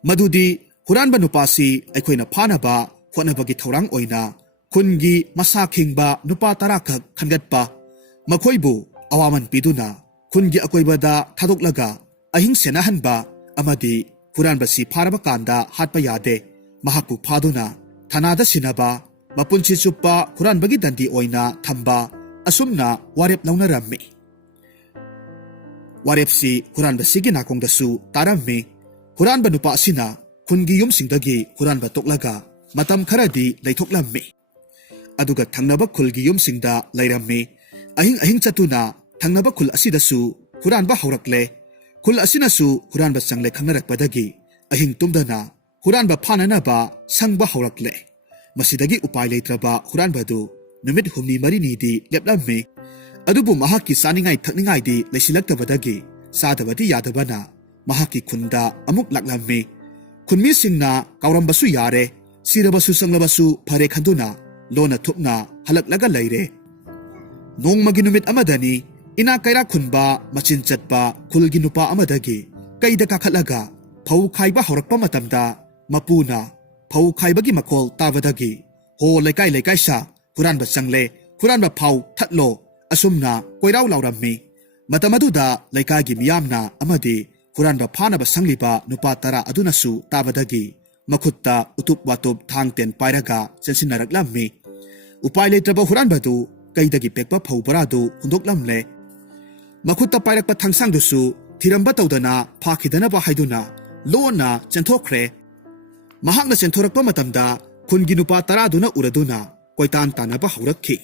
madudi huranba nupasi aikhoina phanaba hotnabagi thorang oina kungi masa khingba nupa tarakak khangatpa makhoibu awaman piduna kungi akoibada thadoklaga ahing senahanba amadi huranbasi pharaba kanda hatpa yade mahakpu phaduna thanada sinaba mapunchi chuppa huranbagi dandi oina thamba asumna warep launarammi warepsi huranbasigi nakongdasu tarammi huranba nupa asina kungi yumsingdagi huranba toklaga matam kharadi leithoklammi aduga thangnaba khulgi yumsingda leirammi ahing chatuna thangnaba khul asidasu huranba haurakle khul asinasu huranba changle khangnarakpadagi ahing tumdana huranba phananaba sangba haurakle masidagi upai leitraba huranbadu numit humni marini di leplammi adubu mahaki saningai thakningai di leisilaktabadagi sadabadi yadabana mahaki khunda amuk laklammi khunmi singna kaurambasu yare sirabasu sanglabasu phare khanduna lona thupna halaklaga leire nongmagi numit amadani ina kaira khunba machin chatpa khulgi nupa amadagi kaida kakhatlaga phau khaiba horakpa matamda mapuna phau khaibagi makhol tabadagi ho lekai sa huranba changle huranba phau thatlo asumna koirau laurammi ꯃꯇꯝ ꯑꯗꯨꯗ ꯂꯩꯀꯥꯏꯒꯤ ꯃꯤꯌꯥꯝꯅ ꯑꯃꯗꯤ ꯍꯨꯔꯥꯟꯕ ꯐꯥꯅꯕ ꯁꯪꯂꯤꯕ ꯅꯨꯄꯥ 10 ꯑꯗꯨꯅꯁꯨ ꯇꯥꯕꯗꯒꯤ ꯃꯈꯨꯠꯇ ꯎꯇꯨꯞ ꯋꯥꯇꯨꯞ ꯊꯥꯡ ꯇꯦꯟ ꯄꯥꯏꯔꯒ ꯆꯦꯟꯁꯤꯟꯅꯔꯛꯂꯝꯃꯤ꯫ ꯎꯄꯥꯏ ꯂꯩꯇ꯭ꯔꯕ ꯍꯨꯔꯥꯟꯕꯗꯨ ꯀꯩꯗꯒꯤ ꯄꯦꯛꯄ ꯐꯧ ꯕꯣꯔꯥꯗꯨ ꯍꯨꯟꯗꯣꯛꯂꯝꯂꯦ꯫ ꯃꯈꯨꯠꯇ ꯄꯥꯏꯔꯛꯄ ꯊꯥꯡꯁꯥꯡꯗꯨꯁꯨ ꯊꯤꯔꯝꯕ ꯇꯧꯗꯅ ꯐꯥꯈꯤꯗꯅꯕ ꯍꯥꯏꯗꯨꯅ ꯂꯣꯟꯅ ꯆꯦꯟꯊꯣꯛꯈ꯭ꯔꯦ꯫ ꯃꯍꯥꯛꯅ ꯆꯦꯟꯊꯣꯔꯛꯄ ꯃꯇꯝꯗ ꯈꯨꯟꯒꯤ ꯅꯨꯄꯥ 10ꯗꯨꯅ ꯎꯔꯗꯨꯅ ꯀꯣꯏꯇꯥꯟ ꯇꯥꯟꯅꯕ ꯍꯧꯔꯛꯈꯤ꯫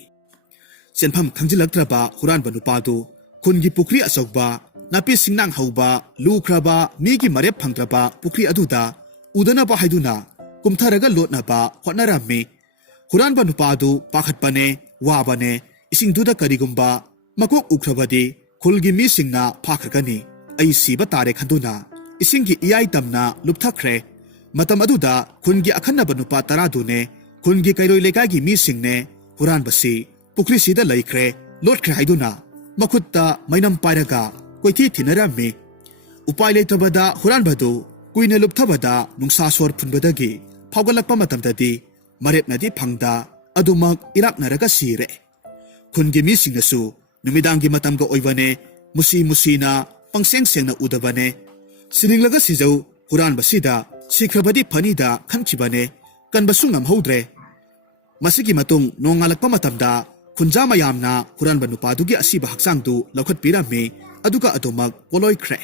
ꯆꯦꯟꯐꯝ ꯈꯪꯖꯤꯜꯂꯛꯇ꯭ꯔꯕ ꯍꯨꯔꯥꯟꯕ ꯅꯨꯄꯥꯗꯨ ꯈꯨꯟꯒꯤ ꯄꯨꯈ꯭ꯔꯤ ꯑꯆꯧꯕ ꯅꯥꯄꯤ ꯁꯤꯡꯅꯥꯡ ꯍꯧꯕ ꯂꯨꯈ꯭ꯔꯕ ꯃꯤꯒꯤ ꯃꯔꯦꯞ ꯐꯪꯗ꯭ꯔꯕ ꯄꯨꯈ꯭ꯔꯤ ꯑꯗꯨꯗ ꯎꯗꯅꯕ ꯍꯥꯏꯗꯨꯅ ꯀꯨꯝꯊꯔꯒ ꯂꯣꯠꯅꯕ ꯍꯣꯠꯅꯔꯝꯃꯤ꯫ ꯍꯨꯔꯥꯟꯕ ꯅꯨꯄꯥꯗꯨ ꯄꯥꯈꯠꯄꯅꯦ ꯋꯥꯕꯅꯦ ꯏꯁꯤꯡꯗꯨꯗ ꯀꯔꯤꯒꯨꯝꯕ ꯃꯀꯣꯛ ꯎꯈ꯭ꯔꯕꯗꯤ ꯈꯨꯜꯒꯤ ꯃꯤꯁꯤꯡꯅ ꯐꯥꯈ꯭ꯔꯒꯅꯤ, ꯑꯩ ꯁꯤꯕ ꯇꯥꯔꯦ ꯈꯟꯗꯨꯅ ꯏꯁꯤꯡꯒꯤ ꯏꯌꯥꯏ ꯇꯝꯅ ꯂꯨꯞꯊꯈ꯭ꯔꯦ꯫ ꯃꯇꯝ ꯑꯗꯨꯗ ꯈꯨꯟꯒꯤ ꯑꯈꯟꯅꯕ ꯅꯨꯄꯥ 10ꯗꯨꯅꯦ ꯈꯨꯟꯒꯤ ꯀꯩꯔꯣꯏ ꯂꯩꯀꯥꯏꯒꯤ ꯃꯤꯁꯤꯡꯅꯦ ꯍꯨꯔꯥꯟꯕꯁꯤ ꯄꯨꯈ꯭ꯔꯤꯁꯤꯗ ꯂꯩꯈ꯭ꯔꯦ ꯂꯣꯠꯈ꯭ꯔꯦ ꯍꯥꯏꯗꯨꯅ ꯃꯈꯨꯠꯇ ꯃꯩꯅꯝ ꯄꯥꯏꯔꯒ ꯀꯣꯏꯊꯤ ꯊꯤꯅꯔꯝꯃꯤ꯫ ꯎꯄꯥꯏ ꯂꯩꯇꯕꯗ ꯍꯨꯔꯥꯟꯕꯗꯨ ꯀꯨꯏꯅ ꯂꯨꯞꯊꯕꯗ ꯅꯨꯡꯁꯥ ꯁꯣꯔ ꯐꯨꯟꯕꯗꯒꯤ ꯐꯥꯎꯒꯠꯂꯛꯄ ꯃꯇꯝꯗꯗꯤ ꯃꯔꯦꯞꯅꯗꯤ ꯐꯪꯗ ꯑꯗꯨꯃꯛ ꯏꯔꯥꯛꯅꯔꯒ ꯁꯤꯔꯦ꯫ ꯈꯨꯟꯒꯤ ꯃꯤꯁꯤꯡꯅꯁꯨ ꯅꯨꯃꯤꯗꯥꯡꯒꯤ ꯃꯇꯝꯒ ꯑꯣꯏꯕꯅꯦ, ꯃꯨꯁꯤ ꯃꯨꯁꯤꯅ ꯄꯪꯁꯦꯡ ꯁꯦꯡꯅ ꯎꯗꯕꯅꯦ, ꯁꯤꯅꯤꯡꯂꯒ ꯁꯤꯖꯧ ꯍꯨꯔꯥꯟꯕꯁꯤꯗ ꯁꯤꯈ꯭ꯔꯕꯗꯤ ꯐꯅꯤꯗ ꯈꯟꯈꯤꯕꯅꯦ, ꯀꯟꯕꯁꯨ ꯉꯝꯍꯧꯗ꯭ꯔꯦ꯫ ꯃꯁꯤꯒꯤ ꯃꯇꯨꯡ ꯅꯣꯡꯉꯥꯜꯂꯛꯄ ꯃꯇꯝꯗ ꯈꯨꯟꯖꯥ ꯃꯌꯥꯝꯅ ꯍꯨꯔꯥꯟꯕ ꯅꯨꯄꯥꯗꯨꯒꯤ ꯑꯁꯤꯕ ꯍꯛꯆꯥꯡꯗꯨ ꯂꯧꯈꯠꯄꯤꯔꯝꯃꯤ, ꯑꯗꯨꯒ ꯑꯗꯨꯃꯛ ꯄꯣꯂꯣꯏꯈ꯭ꯔꯦ꯫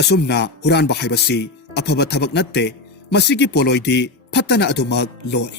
ꯑꯁꯨꯝꯅ ꯍꯨꯔꯥꯟꯕ ꯍꯥꯏꯕꯁꯤ ꯑꯐꯕ ꯊꯕꯛ ꯅꯠꯇꯦ, ꯃꯁꯤꯒꯤ ꯄꯣꯂꯣꯏꯗꯤ ꯐꯠꯇꯅ ꯑꯗꯨꯃꯛ ꯂꯣꯏ꯫